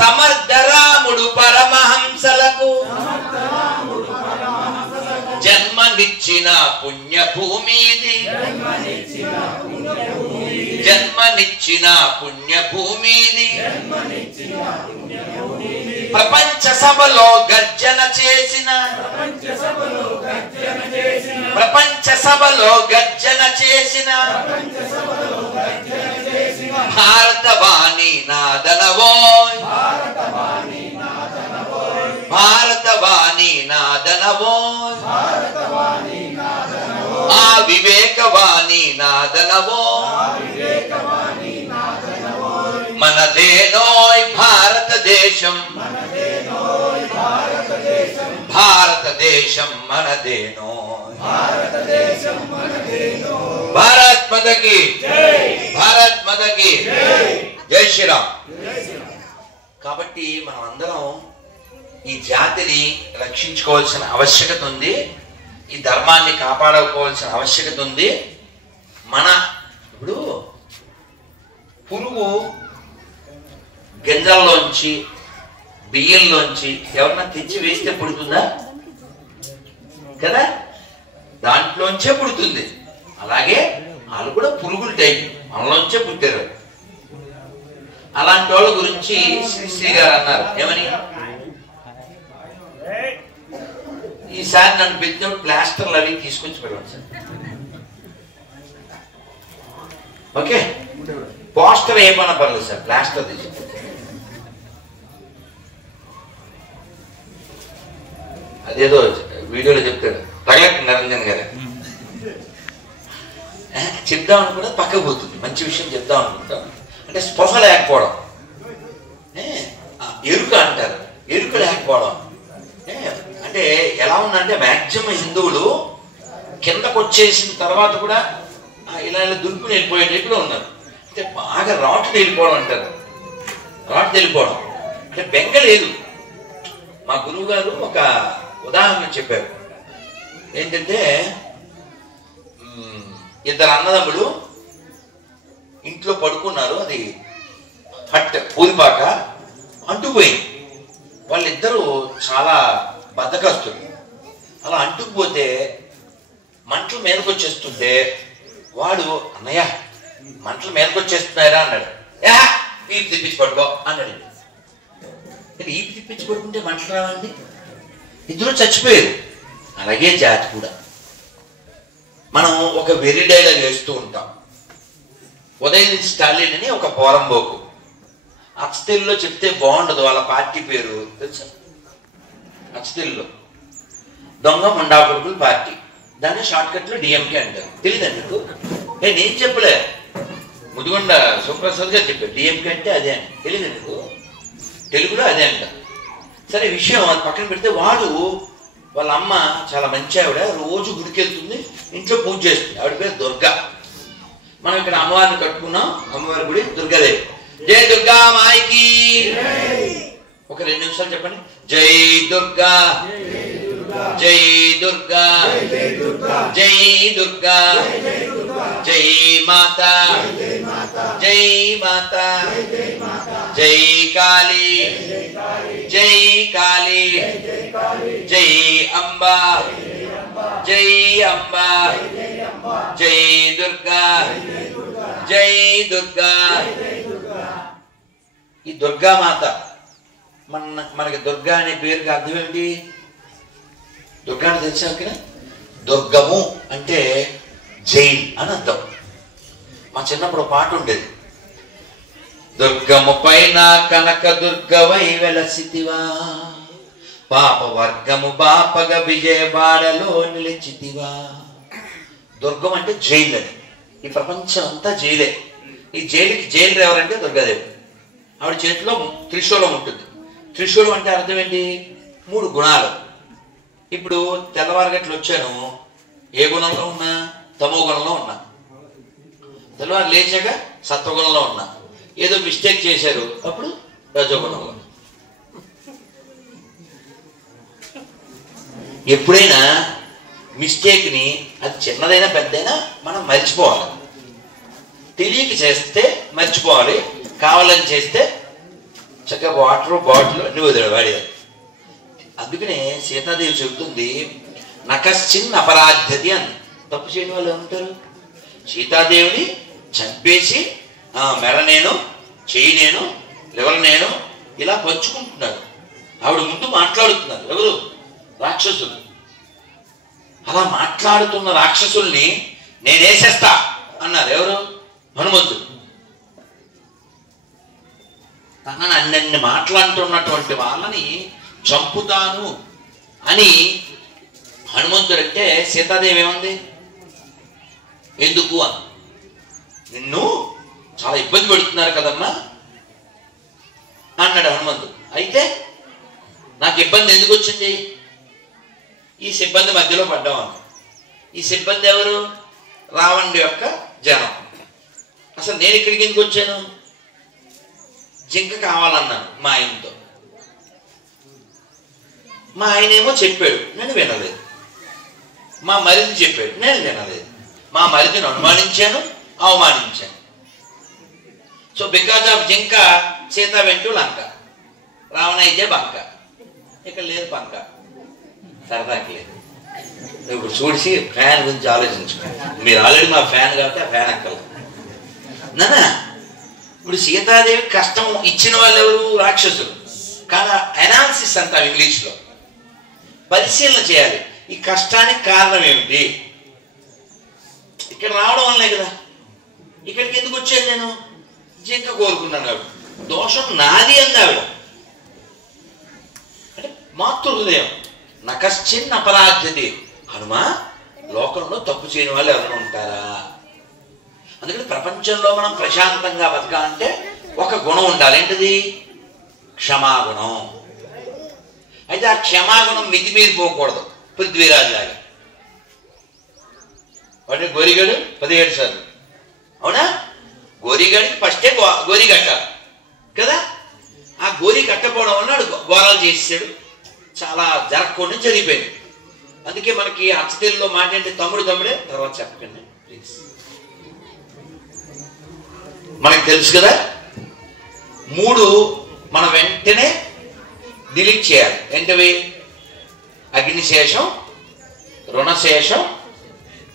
సమర్థరాముడు పరమహంసలకు జన్మనిచ్చిన పుణ్యభూమిది, జన్మనిచ్చిన పుణ్యభూమిది. ప్రపంచ సభలో గర్జన చేసిన, ప్రపంచ సభలో గర్జన చేసిన భారతవాణి నాదనవోయ్, భారతవాణి నాదనవోయ్, ఆ వివేకవాణి నాదనవోయ్, మనదేనోయ్ భారత భారతదేశం భారతదేశం మనదేనో భారత్ మాతకి భారత్ మాతకి జై శ్రీరామ్. కాబట్టి మనం అందరం ఈ జాతిని రక్షించుకోవాల్సిన ఆవశ్యకత ఉంది. ఈ ధర్మాన్ని కాపాడుకోవాల్సిన ఆవశ్యకత ఉంది. ఇప్పుడు పురుగు గింజల్లోంచి బియ్యంలోంచి ఎవరన్నా తెచ్చి వేస్తే పుడుతుందా? కదా, దాంట్లోంచే పుడుతుంది. అలాగే వాళ్ళు కూడా పురుగులు టైప్, మనలోంచే పుట్టారు. అలాంటి వాళ్ళ గురించి శ్రీశ్రీ గారు అన్నారు ఏమని, ఈసారి నన్ను పెట్టినప్పుడు ప్లాస్టర్లు అవి తీసుకొచ్చి పెట్టండి సార్. ఓకే, పోస్టర్ ఏమన్నా పర్లేదు సార్, ప్లాస్టర్ తీసి. అదేదో వీడియోలో చెప్తాడు తగలెక్క నిరంజన్ గారు, చెప్దాం అనుకున్నా పక్కకు పోతుంది. మంచి విషయం చెప్దాం అనుకుంటాం అంటే స్పృహ లేకపోవడం, ఎరుక అంటారు, ఎరుక లేకపోవడం. అంటే ఎలా ఉందంటే మ్యాక్సిమం హిందువులు కిందకు వచ్చేసిన తర్వాత కూడా ఇలా ఇలా దుర్పుని వెళ్ళిపోయే టైపులో ఉన్నారు. అంటే బాగా రాటు వెళ్ళిపోవడం అంటారు, రాటు వెళ్ళిపోవడం అంటే బెంగ లేదు. మా గురువు గారు ఒక ఉదాహరణ చెప్పారు. ఏంటంటే ఇద్దరు అన్నదమ్ములు ఇంట్లో పడుకున్నారు, అది హట్ పూరిపాక అంటుకుపోయింది. వాళ్ళిద్దరూ చాలా బద్ధకస్తులు. అలా అంటుకుపోతే మంటలు మీదకి వచ్చేస్తుంటే వాడు అన్నయ్య మంటలు మీదకి వచ్చేస్తున్నాయరా అన్నాడు. ఈపు తెప్పించి పడుకో అన్నాడు. ఈపు తెప్పించి పడుకుంటే మంటలు రావండి, ఇద్దరు చచ్చిపోయారు. అలాగే జాతి కూడా మనం ఒక వెర్రి డైలాగ్ వేస్తూ ఉంటాం. ఉదయం స్టాలిన్ అని ఒక పోరంబోకు అచ్చతెల్లో చెప్తే బాగుండదు, వాళ్ళ పార్టీ పేరు తెలుసా? అచ్చతెల్లో దొంగ ముండాకుడుకుల పార్టీ, దాన్ని షార్ట్ కట్ లో డిఎంకే అంటారు. తెలియదండి మీకు? నేను చెప్పలే, ముదిగొండ సుప్రసాద్ గారు చెప్పారు డిఎంకే అంటే అదే అని. తెలియదండి మీకు? తెలుగులో అదే అంట. సరే విషయం అది పక్కన పెడితే, వాడు వాళ్ళ అమ్మ చాలా మంచి ఆవిడ, రోజు గుడికి వెళ్తుంది, ఇంట్లో పూజ చేస్తుంది. ఆవిడ పేరు దుర్గా. మనం ఇక్కడ అమ్మవారిని కట్టుకున్నాం, అమ్మవారి గుడి దుర్గాదేవి. జై దుర్గా మాయికి. ఒక 2 నిమిషాలు చెప్పండి. జై దుర్గా జై దుర్గా జై దుర్గా జై మాతా జై మాతా జై కాళీ జై కాళీ జై అంబా జై అంబా జై దుర్గా జై దుర్గా. ఈ దుర్గా మాత మనకి దుర్గా అనే పేరుకి అర్థం ఏమిటి? దుర్గా అని తెలిసా? దుర్గము అంటే జైల్ అని అర్థం. మా చిన్నప్పుడు పాట ఉండేది, దుర్గము పైన కనక దుర్గవై వెలసితివా, పాప వర్గము బాపగ విజయవాడలో నిలిచితివా. దుర్గం అంటే జైలు అని. ఈ ప్రపంచం అంతా జైలే. ఈ జైలుకి జైలు ఎవరంటే దుర్గాదేవి. ఆవిడ చేతిలో త్రిశూలం ఉంటుంది. త్రిశూలం అంటే అర్థం ఏంటి? 3 గుణాలు. ఇప్పుడు తెల్లవారుగట్లు వచ్చాను, ఏ గుణంలో ఉన్నా? తమో గుణంలో ఉన్నా. తెల్లవారు లేచాక సత్వగుణంలో ఉన్నా. ఏదో మిస్టేక్ చేశారు, అప్పుడు రజోగుణంలో. ఎప్పుడైనా మిస్టేక్ని, అది చిన్నదైనా పెద్దైనా, మనం మర్చిపోవాలి. తెలియక చేస్తే మర్చిపోవాలి, కావాలని చేస్తే చక్కగా వాటర్ బాటిల్ అన్ని వదిలేడు వాడి. అందుకనే సీతాదేవి చెబుతుంది, నకశ్చిన్ అపరాధ్యతి అని. తప్పు చేయని వాళ్ళు ఏమంటారు? సీతాదేవిని చంపేసి మెడ నేను, చెయ్యి నేను, లివర్ నేను ఇలా పంచుకుంటున్నారు. ఆవిడ ముందు మాట్లాడుతున్నారు ఎవరు? రాక్షసులు. అలా మాట్లాడుతున్న రాక్షసుల్ని నేనేసేస్తా అన్నారు ఎవరు? హనుమంతుడు. తనని అన్నన్ని మాట్లాడుతున్నటువంటి వాళ్ళని చంపుతాను అని హనుమంతుడు అంటే, సీతాదేవి ఏమంది? ఎందుకు అని. నిన్ను చాలా ఇబ్బంది పెడుతున్నారు కదమ్మా, అన్నాడు హనుమంతుడు. అయితే నాకు ఇబ్బంది ఎందుకు వచ్చింది? ఈ సిబ్బంది మధ్యలో పడ్డామని. ఈ సిబ్బంది ఎవరు? రావణుడి యొక్క జనం. అసలు నేను ఇక్కడికి ఎందుకు వచ్చాను? జింక కావాలన్నాను మా ఆయనతో. మా ఆయనేమో చెప్పాడు, నేను వినలేదు. మా మరిది చెప్పాడు, నేను వినలేదు. మా మరిదిని అనుమానించాను, అవమానించాను. సో బికాజ్ ఆఫ్ జింక సీత వెంటూ లంక, రావణ అయితే బంక. ఇక్కడ లేదు బంక, సరదాకి లేదు. ఇప్పుడు చూసి ఫ్యాన్ గురించి ఆలోచించుకోండి. మీరు ఆల్రెడీ మా ఫ్యాన్ కాబట్టి ఆ ఫ్యాన్ ఎక్కలేదు నానా. ఇప్పుడు సీతాదేవి కష్టం ఇచ్చిన వాళ్ళు ఎవరు? రాక్షసులు. కానీ అనాలిసిస్ అంటాం ఇంగ్లీష్లో, పరిశీలన చేయాలి. ఈ కష్టానికి కారణం ఏమిటి? ఇక్కడ రావడం వల్లే కదా. ఇక్కడికి ఎందుకు వచ్చాను నేను? జింక కోరుకున్నాను ఆవిడ. దోషం నాది అంది ఆవిడ. అంటే మాతృ హృదయం. నకశ్చిన్ అపరాధ్యతే. హనుమా, లోకంలో తప్పు చేయని వాళ్ళు ఎవరైనా ఉంటారా? అందుకని ప్రపంచంలో మనం ప్రశాంతంగా బతకాలంటే ఒక గుణం ఉండాలి. ఏంటిది? క్షమాగుణం. అయితే ఆ క్షమాగుణం మితిమీరిపోకూడదు. పృథ్వీరాజు లాగా వాటి గోరిగాడు 17 సార్లు. అవునా? గోరిగాడికి ఫస్టే గోరి కట్టాలి కదా. ఆ గోరి కట్టకపోవడం వల్ల ఘోరాలు చేసాడు. చాలా జరగకుండా జరిగిపోయింది. అందుకే మనకి అచ్చతెల్లో మాట ఏంటి? తమ్ముడు తమ్ముడే, తర్వాత చెప్పకండి ప్లీజ్. మనకు తెలుసు కదా, 3 మనం వెంటనే డిలీట్ చేయాలి. ఏంటవి? అగ్నిశేషం, రుణశేషం,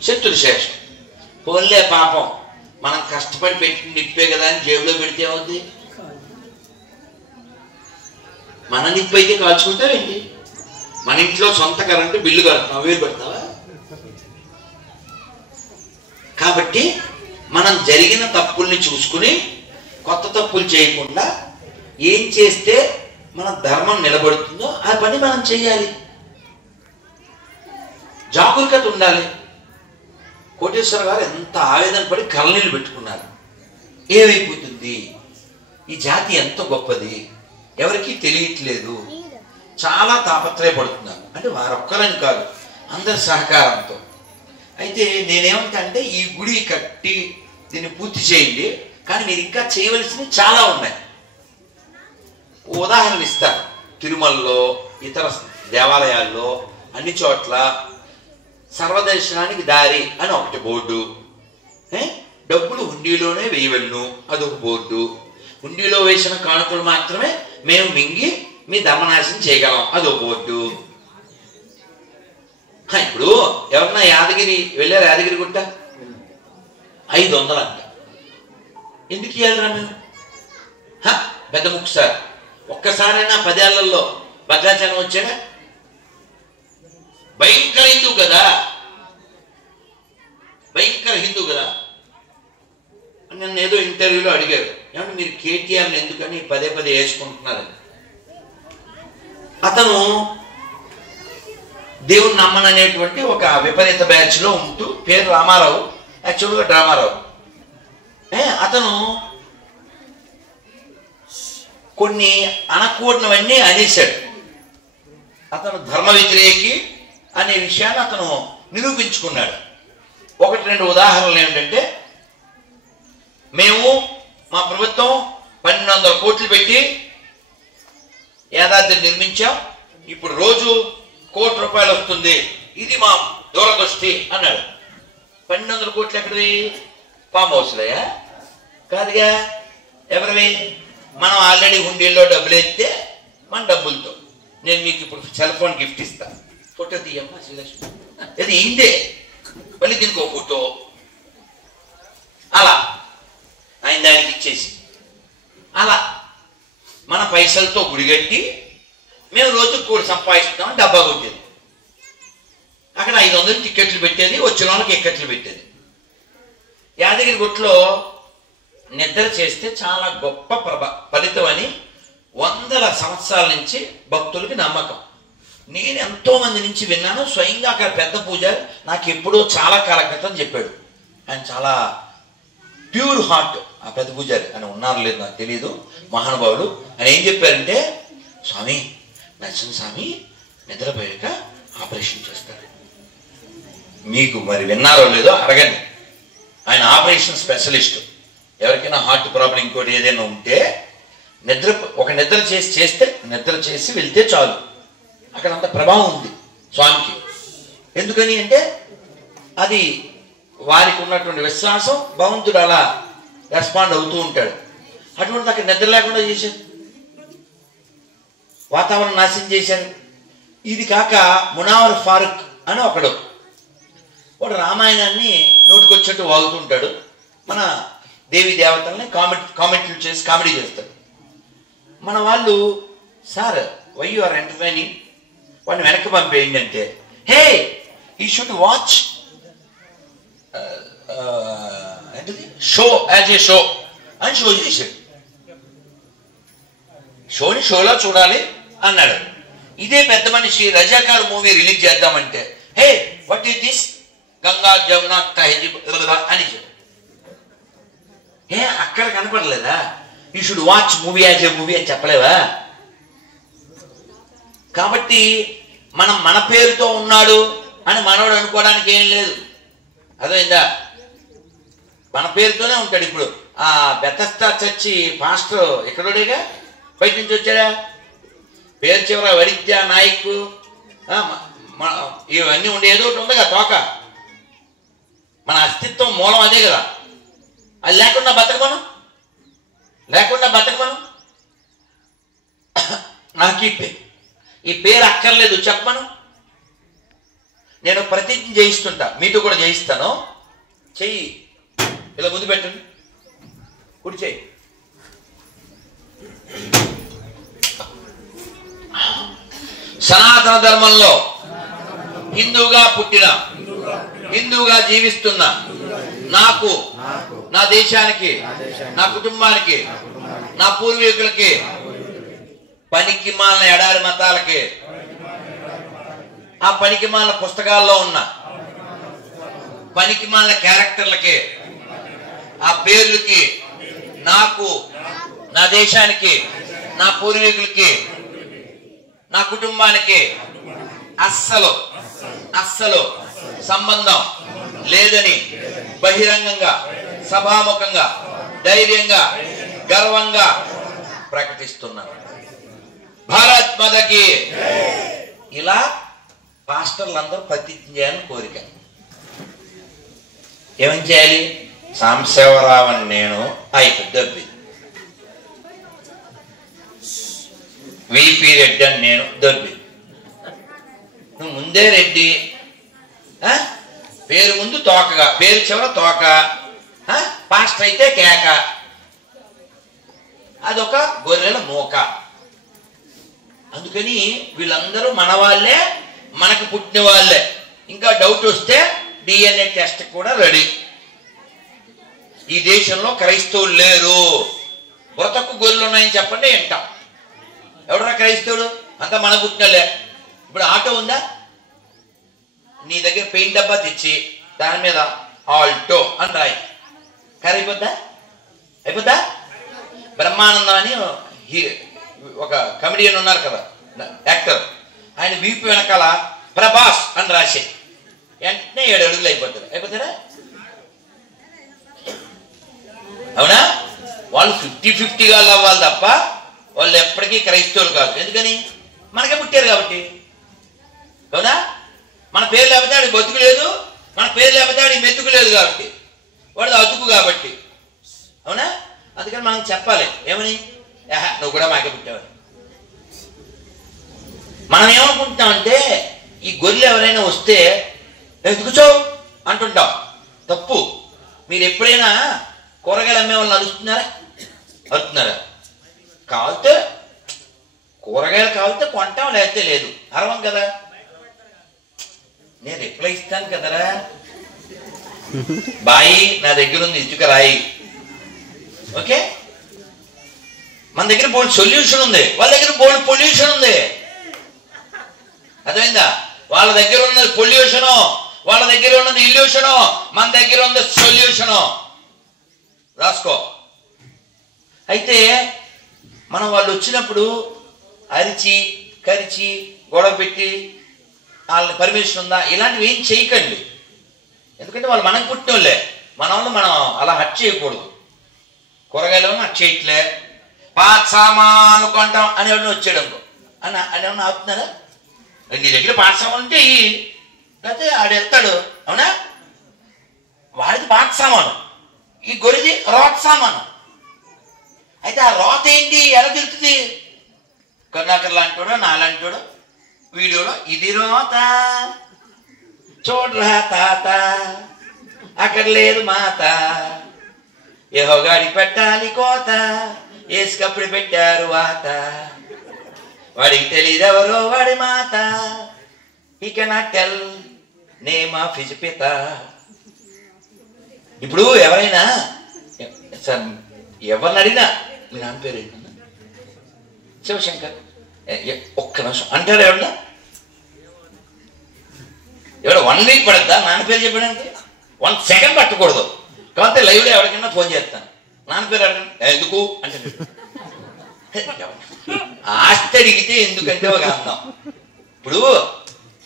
శత్రుశేషం. పోన్లే పాపం, మనం కష్టపడి పెట్టి నిప్పే కదా అని జేబులో పెడితే అవుద్ది? మన నిప్పు అయితే కాల్చుకుంటావేంటి? మన ఇంట్లో సొంత కరెంటు బిల్లు కడుతున్నావు, వేరు పెడతావా? కాబట్టి మనం జరిగిన తప్పుల్ని చూసుకుని కొత్త తప్పులు చేయకుండా ఏం చేస్తే మన ధర్మం నిలబడుతుందో ఆ పని మనం చేయాలి. జాగరూకత ఉండాలి. కోటేశ్వర గారు ఎంత ఆవేదన పడి కళ్ళనీళ్ళు పెట్టుకున్నారు. ఏమైపోతుంది? ఈ జాతి ఎంత గొప్పది, ఎవరికీ తెలియట్లేదు, చాలా తాపత్రయపడుతున్నారు. అంటే వారొక్కరని కాదు, అందరి సహకారంతో. అయితే నేనేమంటా అంటే, ఈ గుడి కట్టి దీన్ని పూర్తి చేయండి, కానీ మీరు ఇంకా చేయవలసినవి చాలా ఉన్నాయి. ఉదాహరణ ఇస్తాను. తిరుమలలో, ఇతర దేవాలయాల్లో అన్ని చోట్ల సర్వదర్శనానికి దారి అని ఒకటి బోర్డు, డబ్బులు హుండీలోనే వేయవలను అదొక బోర్డు, హుండీలో వేసిన కానుకలు మాత్రమే మేము మింగి మీ ధర్మనాశనం చేయగలం అదో బోర్డు. ఇప్పుడు ఎవరన్నా యాదగిరి వెళ్ళారు? యాదగిరి గుట్ట 500 అంట. ఎందుకు ఇవ్వాలిరా మేము? పెద్ద ముక్కు సార్, ఒక్కసారైనా 10 ఏళ్లలో భద్రాచలం వచ్చాడా? భయంకర హిందూ కదా, భయంకర హిందూ కదా. నన్ను ఏదో ఇంటర్వ్యూలో అడిగారు, ఏమంటే మీరు కేటీఆర్ని ఎందుకని పదే వేసుకుంటున్నారని. అతను దేవుని నమ్మననేటువంటి ఒక విపరీత బ్యాచ్లో ఉంటూ, పేరు రామారావు, యాక్చువల్గా డ్రామారావు. అతను కొన్ని అనకూడనివన్నీ అనేశాడు. అతను ధర్మ వ్యతిరేకి అనే విషయాన్ని అతను నిరూపించుకున్నాడు. 1-2 ఉదాహరణలు ఏమిటంటే, మేము మా ప్రభుత్వం 1200 కోట్లు పెట్టి యాదాద్రి నిర్మించాం, ఇప్పుడు రోజు ₹1 కోటి వస్తుంది, ఇది మా దూరదృష్టి అన్నాడు. 1200 కోట్లు ఎక్కడివి? ఫామ్ హౌస్లయా? కాదుగా. ఎవరివి? మనం ఆల్రెడీ హుండీల్లో డబ్బులు ఎత్తే మన డబ్బులతో నేను మీకు ఇప్పుడు సెల్ ఫోన్ గిఫ్ట్ ఇస్తాను, ఫోటో తీయమ్మా శ్రీలక్ష్మి, అది ఇంతే, మళ్ళీ దీనికి ఒక ఫోటో, అలా ఆయన దానికి ఇచ్చేసి అలా మన పైసలతో గుడిగట్టి మేము రోజు కూడా సంపాదిస్తున్నాం, డబ్బా కొట్టేది. అక్కడ 500 టికెట్లు పెట్టేది, వచ్చిన వాళ్ళకి ఎక్కట్లు పెట్టేది. యాదగిరి గుట్లో నిద్ర చేస్తే చాలా గొప్ప ఫలితం అని 100 సంవత్సరాల నుంచి భక్తులకి నమ్మకం. నేను ఎంతో మంది నుంచి విన్నాను. స్వయంగా అక్కడ పెద్ద పూజారి నాకు ఎప్పుడో చాలా కాల క్రితం చెప్పాడు. ఆయన చాలా ప్యూర్ హార్ట్, ఆ పెద్ద పూజారి అని ఉన్నారు లేదు నాకు తెలియదు, మహానుభావుడు. ఆయన ఏం చెప్పారంటే, స్వామి నరసింహ స్వామి నిద్రపోయాక ఆపరేషన్ చేస్తారు. మీకు మరి విన్నారో లేదో అడగండి. ఆయన ఆపరేషన్ స్పెషలిస్ట్. ఎవరికైనా హార్ట్ ప్రాబ్లం ఇంకోటి ఏదైనా ఉంటే నిద్ర చేసి వెళ్తే చాలు, అక్కడ అంత ప్రభావం ఉంది స్వామికి. ఎందుకని అంటే అది వారికి ఉన్నటువంటి విశ్వాసం, భగవంతుడు అలా రెస్పాండ్ అవుతూ ఉంటాడు. అటువంటి అక్కడ నిద్ర లేకుండా చేశారు, వాతావరణం నాశనం చేశారు. ఇది కాక మునావర్ ఫారూక్ అని ఒకడు, వాడు రామాయణాన్ని నోటికొచ్చేట్టు వాగుతుంటాడు. మన దేవి దేవతల్ని కామెంట్లు చేసి కామెడీ చేస్తాడు. మన వాళ్ళు, sir why you are entertaining, వాడిని వెనక్కి పంపేయండి అంటే, హే యూ షుడ్ వాచ్ ఏంటిది షో యాజ్ ఏ షో అని షో చేశాడు. షోని షోలో చూడాలి అన్నాడు. ఇదే పెద్ద మనిషి రజాకార్ మూవీ రిలీజ్ చేద్దామంటే, hey what is this Ganga Jamuna తహజీబ్ అని చెప్పాడు. అక్కడ కనపడలేదా, you should watch movie as a movie అని చెప్పలేవా? కాబట్టి మనం మన పేరుతో ఉన్నాడు అని మనోడు అనుకోవడానికి ఏం లేదు, అర్థమైందా? మన పేరుతోనే ఉంటాడు. ఇప్పుడు ఆ బెతస్తా చర్చి పాస్టర్ ఎక్కడోడేగా, బయట నుంచి వచ్చాడా, పేరు చివర వరిత్య నాయక్ ఇవన్నీ ఉండే ఏదో ఒకటి ఉందిగా తోక. మన అస్తిత్వం మూలం అదే కదా. అది లేకుండా బతకమను, నాకు ఈ పేరు అక్కర్లేదు చెప్పమను. నేను ప్రతిజ్ఞ చేయిస్తుంటా, మీతో కూడా చేయిస్తాను. చెయ్యి ఇలా ముందు పెట్టండి, కుడి చెయ్యి. సనాతన ధర్మంలో హిందువుగా పుట్టిన, హిందువుగా జీవిస్తున్న నాకు, నా దేశానికి, నా కుటుంబానికి, నా పూర్వీకులకి, పనికి మాలిన ఎడారి మతాలకి, ఆ పనికి మాలిన పుస్తకాల్లో ఉన్న పనికి మాలిన క్యారెక్టర్లకి, ఆ పేర్లకి, నాకు, నా దేశానికి, నా పూర్వీకులకి, నా కుటుంబానికి అస్సలు సంబంధం లేదని బహిరంగంగా, సభాముఖంగా, ధైర్యంగా, గర్వంగా ప్రకటిస్తున్నాను. భారత్ మాతకి. ఇలా పాస్టర్లందరూ ప్రతిజ్ఞ చేయాలని కోరిక. ఏమని చేయాలి? సాంబశివరావు అని నేను అయిపోద్ది, విపి రెడ్డి అని నేను దొబ్బి, నువ్వు ముందే రెడ్డి, పేరు ముందు తోకగా, పేరు చివర తోక, పాస్టర్ అయితే కేక, అదొక గొర్రెల మూక. అందుకని వీళ్ళందరూ మన వాళ్ళే, మనకు పుట్టిన వాళ్ళే. ఇంకా డౌట్ వస్తే DNA టెస్ట్ కూడా రెడీ. ఈ దేశంలో క్రైస్తవులు లేరు, బ్రతకు గొర్రెలు ఉన్నాయని చెప్పండి వింటాం. ఎవడరా క్రైస్తవుడు? అంతా మన పుట్టినలే. ఇప్పుడు ఆటో ఉందా, నీ దగ్గర పెయింట్ డబ్బా తెచ్చి దాని మీద ఆల్టో అని రాయి, కారు అయిపోద్దా? బ్రహ్మానందం అని ఒక కమెడియన్ ఉన్నారు కదా, యాక్టర్, ఆయన వీపు వెనకాల ప్రభాస్ అని రాసే వెంటనే 7 అడుగులు అయిపోతారా? అవునా? వాళ్ళు 50-50గా అవ్వాలి తప్ప వాళ్ళు ఎప్పటికీ క్రైస్తవులు కాదు. ఎందుకని? మనకే పుట్టారు కాబట్టి. అవునా? మన పేరు లేకపోతే ఆడికి బతుకు లేదు, మన పేరు లేకపోతే ఆడికి మెతుకు లేదు కాబట్టి, వాడు అతుకు కాబట్టి. అవునా? అందుకని మనం చెప్పాలి ఏమని, నువ్వు కూడా మాకే పుట్టావని. మనం ఏమనుకుంటున్నామంటే ఈ గొర్రెలు ఎవరైనా వస్తే కూర్చో అంటుంటాం. తప్పు. మీరు ఎప్పుడైనా కూరగాయలు అమ్మే వాళ్ళని అరుస్తున్నారా? కావాలితే కూరగాయలు కావాలితే కొంటాం, లేకపోతే లేదు. అరవం కదా, నేను రిప్లై ఇస్తాను కదరా. బాయి నా దగ్గర ఉంది, ఇటుక రాయి. ఓకే, మన దగ్గర బోల్డ్ సొల్యూషన్ ఉంది, వాళ్ళ దగ్గర బోల్డ్ పొల్యూషన్ ఉంది. అర్థమైందా? వాళ్ళ దగ్గర ఉన్నది పొల్యూషను, వాళ్ళ దగ్గర ఉన్నది ఇల్యూషను, మన దగ్గర ఉన్నది సొల్యూషను. రాసుకో. అయితే మనం వాళ్ళు వచ్చినప్పుడు అరిచి కరిచి గొడవ పెట్టి వాళ్ళని పర్మిషన్ ఉందా ఇలాంటివి ఏం చేయకండి. ఎందుకంటే వాళ్ళు మనకు పుట్టిన వాళ్ళే, మన వాళ్ళు మనం అలా హట్ చేయకూడదు. కూరగాయలు హట్ చేయట్లే, పాత సామాను కొంటాం అని ఎవరిని వచ్చాడు అనుకో అని ఏమన్నా ఆపుతున్నారా? నీ దగ్గర పాత సామాను ఉంటే లేకపోతే ఆడు వెళ్తాడు, అవునా? వాడిది పాత సామాను, ఈ గొర్రెది రోత సామాను. అయితే ఆ రోత ఏంటి ఎలా తెలుస్తుంది? కరుణాకర్ లాంటివాడు నాలాంటివాడు వీడియోలో ఇది రోత చూడరా తాత అక్కడ లేదు మాత, యెహోవాడికి పెట్టాలి కోత, ఏసుకప్పుడు పెట్టారు వాత, వాడికి తెలియదెవరో వాడి మాత, he cannot tell name of his పిత. ఇప్పుడు ఎవరైనా ఎవరిని అడిగినా మీ నాన్న పేరు ఏంటన్నా? శివశంకర్. ఒక్క నిమిషం అంటారు ఎవరన్నా? ఎవడ 1 వీక్ పడద్దా నాన్న పేరు చెప్పడానికి? 1 సెకండ్ పట్టకూడదు. కాబట్టి లైవ్లో ఎవరికైనా ఫోన్ చేస్తాను, నాన్న పేరు అడగండి, ఎందుకు అంటే ఆస్తి అడిగితే ఎందుకంటే ఒక అందం. ఇప్పుడు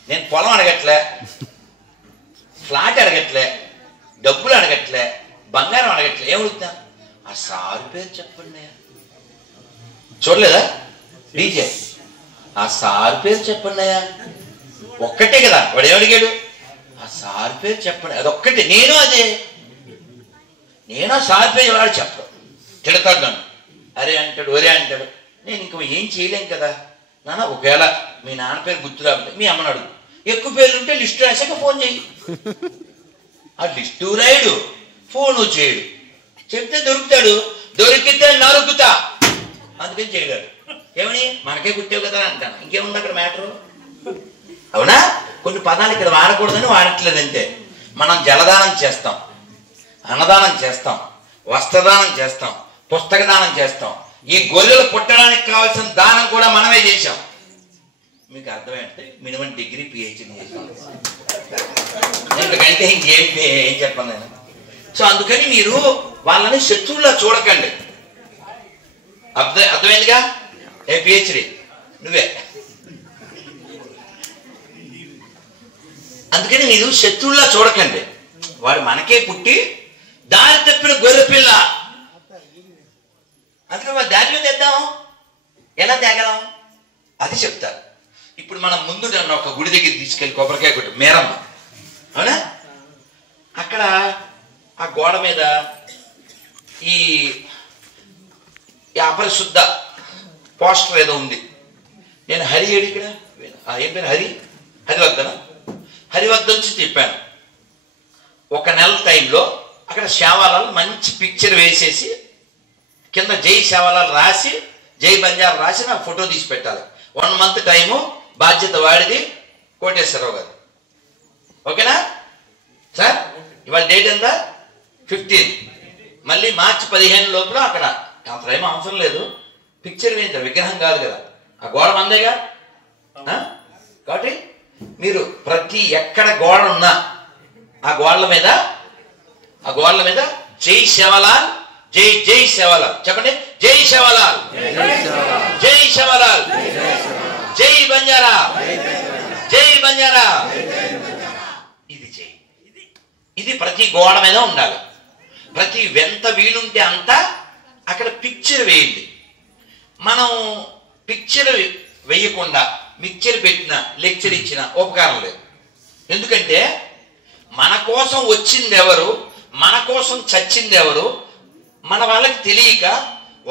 నేను పొలం అడగట్లే, ఫ్లాట్ అడగట్లే, డబ్బులు అడగట్లే, బంగారం అడగట్లే, ఏమడుగుతా? ఆ సారు పేరు చెప్పండి. చూడలేదా డీజే? ఆ సారు పేరు చెప్పండి అయ్యా. ఒక్కటే కదా వాడు ఏమడిగాడు? ఆ సారు పేరు చెప్పండి. అదొక్కటే. నేను అదే, నేను ఆ సారు పేరు వాడు చెప్పడు, తిడతాడు నన్ను, అరే అంటాడు, ఒరే అంటాడు. నేను ఇంక ఏం చేయలేం కదా నాన్న. ఒకవేళ మీ నాన్న పేరు గుర్తు రాకపోతే మీ అమ్మని అడుగు, ఎక్కువ పేర్లు ఉంటే లిస్టు రాశాక ఫోన్ చేయి. ఆ లిస్టు రాయడు, ఫోను చేయడు, చెప్తే దొరుకుతాడు, దొరికితే నరుకుతా, అందుకని చేయడాడు. ఏమని మనకే గుర్తావు కదా అంటాను. ఇంకేముంది అక్కడ మ్యాటరు? అవునా? కొన్ని పదాలు ఇక్కడ వాడకూడదని వాడట్లేదంటే. మనం జలదానం చేస్తాం, అన్నదానం చేస్తాం, వస్త్రదానం చేస్తాం, పుస్తక దానం చేస్తాం. ఈ గొర్రెలు పుట్టడానికి కావాల్సిన దానం కూడా మనమే చేశాం. మీకు అర్థమైతే మినిమం డిగ్రీ పిహెచ్డి చేసాం, ఎందుకంటే ఏం చెప్పను నేను. సో అందుకని మీరు వాళ్ళని శత్రువులా చూడకండి. అర్థమైందిగా? ఏ పిహెచ్డి నువ్వే. అందుకని మీరు శత్రువులా చూడకండి. వాడు మనకే పుట్టి దారి తప్పిన గొర్రె పిల్ల, అందుకని వాడు దారిలో తెద్దాం, ఎలా తేగలం అది చెప్తారు. ఇప్పుడు మనం ముందు నన్ను ఒక గుడి దగ్గర తీసుకెళ్ళి కొబ్బరికాయ కొట్టి మేరమ్మ, అవునా? అక్కడ ఆ గోడ మీద ఈ అపరిశుద్ధ పోస్టర్ ఏదో ఉంది. నేను హరి ఏడు ఇక్కడ ఏం పేరు? హరివర్ధన్ నుంచి చెప్పాను. 1 నెల టైంలో అక్కడ సేవాలాలు మంచి పిక్చర్ వేసేసి కింద జై సేవాలాలు రాసి జై బంజారా రాసి నాకు ఫోటో తీసి పెట్టాలి. 1 మంత్ టైము, బాధ్యత వాడిది, కోటేశ్వరరావు గారు. ఓకేనా సార్? ఇవాళ డేట్ ఎంత? 15. మళ్ళీ మార్చి 15 లోపల అక్కడ అంత టైం అవసరం లేదు. పిక్చర్ వేయించ, విగ్రహం కాదు కదా, ఆ గోడ మందేగా. కాబట్టి మీరు ప్రతి ఎక్కడ గోడ ఉన్నా ఆ గోడల మీద జై సేవలాల్, జై జై సేవలాల్ చెప్పండి. జై సేవలాల్, జై సేవలాల్, జై బంజారా, జై బంజారా. ఇది జై, ఇది ప్రతి గోడ మీద ఉండాలి. ప్రతి ఎంత వీలుంటే అంత అక్కడ పిక్చర్ వేయండి. మనం పిక్చర్ వేయకుండా మిక్చర్ పెట్టిన, లెక్చర్ ఇచ్చిన ఉపకారం లేదు. ఎందుకంటే మన కోసం వచ్చింది ఎవరు, మన కోసం చచ్చింది ఎవరు మన వాళ్ళకి తెలియక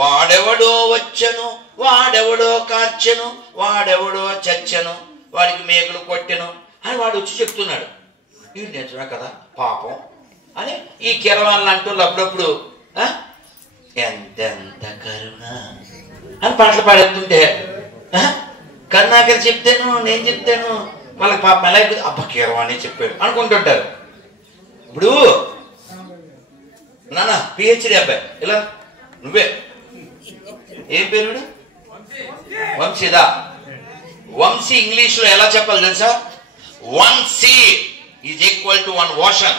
వాడెవడో వచ్చను, వాడెవడో కార్చెను, వాడెవడో చచ్చను, వాడికి మేకలు కొట్టెను అని వాడు వచ్చి చెప్తున్నాడు. ఇది నిజమే కదా పాపం అని ఈ కిరవాళ్ళు అంటూ అప్పుడప్పుడు ఎంతెంత కరుణ అని పాటలు పాడేస్తుంటే కరుణాకర్ చెప్తాను, నేను చెప్తాను, వాళ్ళకి పాపం ఎలా అయిపోతుంది, అబ్బా కీరవాణి చెప్పాడు అనుకుంటుంటారు. ఇప్పుడు నాన్న పిహెచ్డి అబ్బాయి ఇలా నువ్వే ఏం పేరు? వంశీదా. వంశీ ఇంగ్లీష్ లో ఎలా చెప్పాలి తెలుసా? 1 sea is equal to 1 ocean.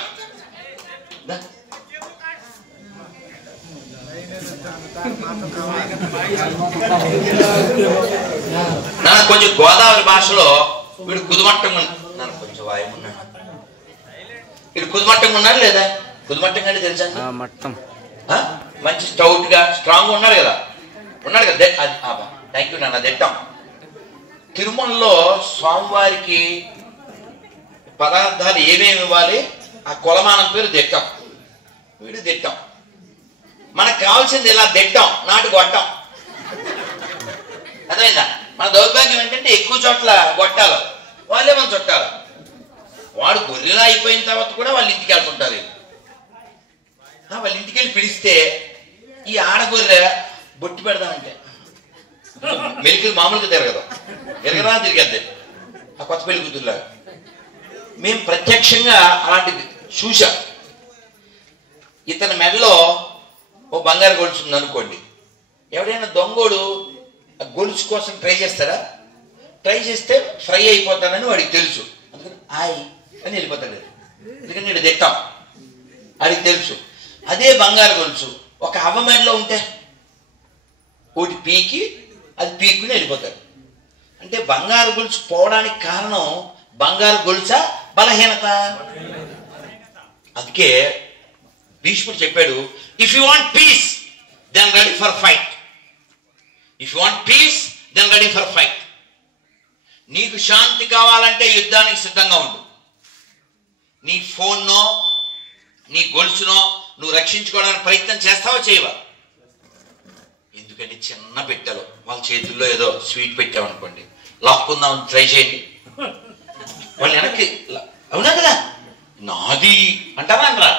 నన్ను కొంచెం గోదావరి భాషలో వీడు కుదుమట్టం నన్ను కొంచెం వాయమున్నాడు, వీడు కుదుమట్టంగా ఉన్నాడు లేదా? కుదుమట్టంగా అంటే తెలుసా? మంచి స్టౌట్ గా స్ట్రాంగ్ ఉన్నాడు కదా, ఉన్నాడు కదా. థ్యాంక్ యూ నాన్న. దిట్టం. తిరుమలలో స్వామివారికి పదార్థాలు ఏమేమి ఇవ్వాలి, ఆ కొలమానం పేరు దిట్టం. వీడు దిట్టం. మనకు కావాల్సింది ఇలా దిట్టం, నాటు గొట్టం. అర్థమైందా? మన దౌర్భాగ్యం ఏంటంటే ఎక్కువ చోట్ల గొట్టాలు, వాళ్ళే మన చుట్టాలు. వాడు గొర్రెలా అయిపోయిన తర్వాత కూడా వాళ్ళ ఇంటికి వెళ్తుంటారు. వాళ్ళ ఇంటికి వెళ్ళి పిలిస్తే ఈ ఆడగొర్రె బొట్టి పెడదామంటే మెలికలు మామూలుగా తిరగదు, తిరగదా తిరిగద్ది ఆ కొత్త పెళ్లి కూతురులాగా. మేము ప్రత్యక్షంగా అలాంటివి చూసాం. ఇతని మెడలో ఓ బంగారు గొలుసు ఉంది అనుకోండి, ఎవడైనా దొంగోడు గొలుసు కోసం ట్రై చేస్తాడా? ట్రై చేస్తే ఫ్రై అయిపోతానని వాడికి తెలుసు, అందుకని ఆయ్ అని వెళ్ళిపోతాడు. ఎందుకంటే నేను దిట్టాం, వాడికి తెలుసు. అదే బంగారు గొలుసు ఒక అవ్వ మెడలో ఉంటే ఒకటి పీకి అది పీక్కుని వెళ్ళిపోతాడు. అంటే బంగారు గొలుసు పోవడానికి కారణం బంగారు గొలుసా బలహీనత? అందుకే భీష్ముడు చెప్పాడు, if you want peace then ready for fight. If you want peace then ready for fight. నీకు శాంతి కావాలంటే యుద్ధానికి సిద్ధంగా ఉండు. నీ ఫోన్నో నీ గొలుసునో నువ్వు రక్షించుకోవడానికి ప్రయత్నం చేస్తావా చేయవా? ఎందుకంటే చిన్న పెట్టెలు వాళ్ళ చేతుల్లో ఏదో స్వీట్ పెట్టామనుకోండి, లాక్కుందామని ట్రై చేయండి, వాళ్ళు వెనక్కి అవునా కదా నాది అంటారా అనరా?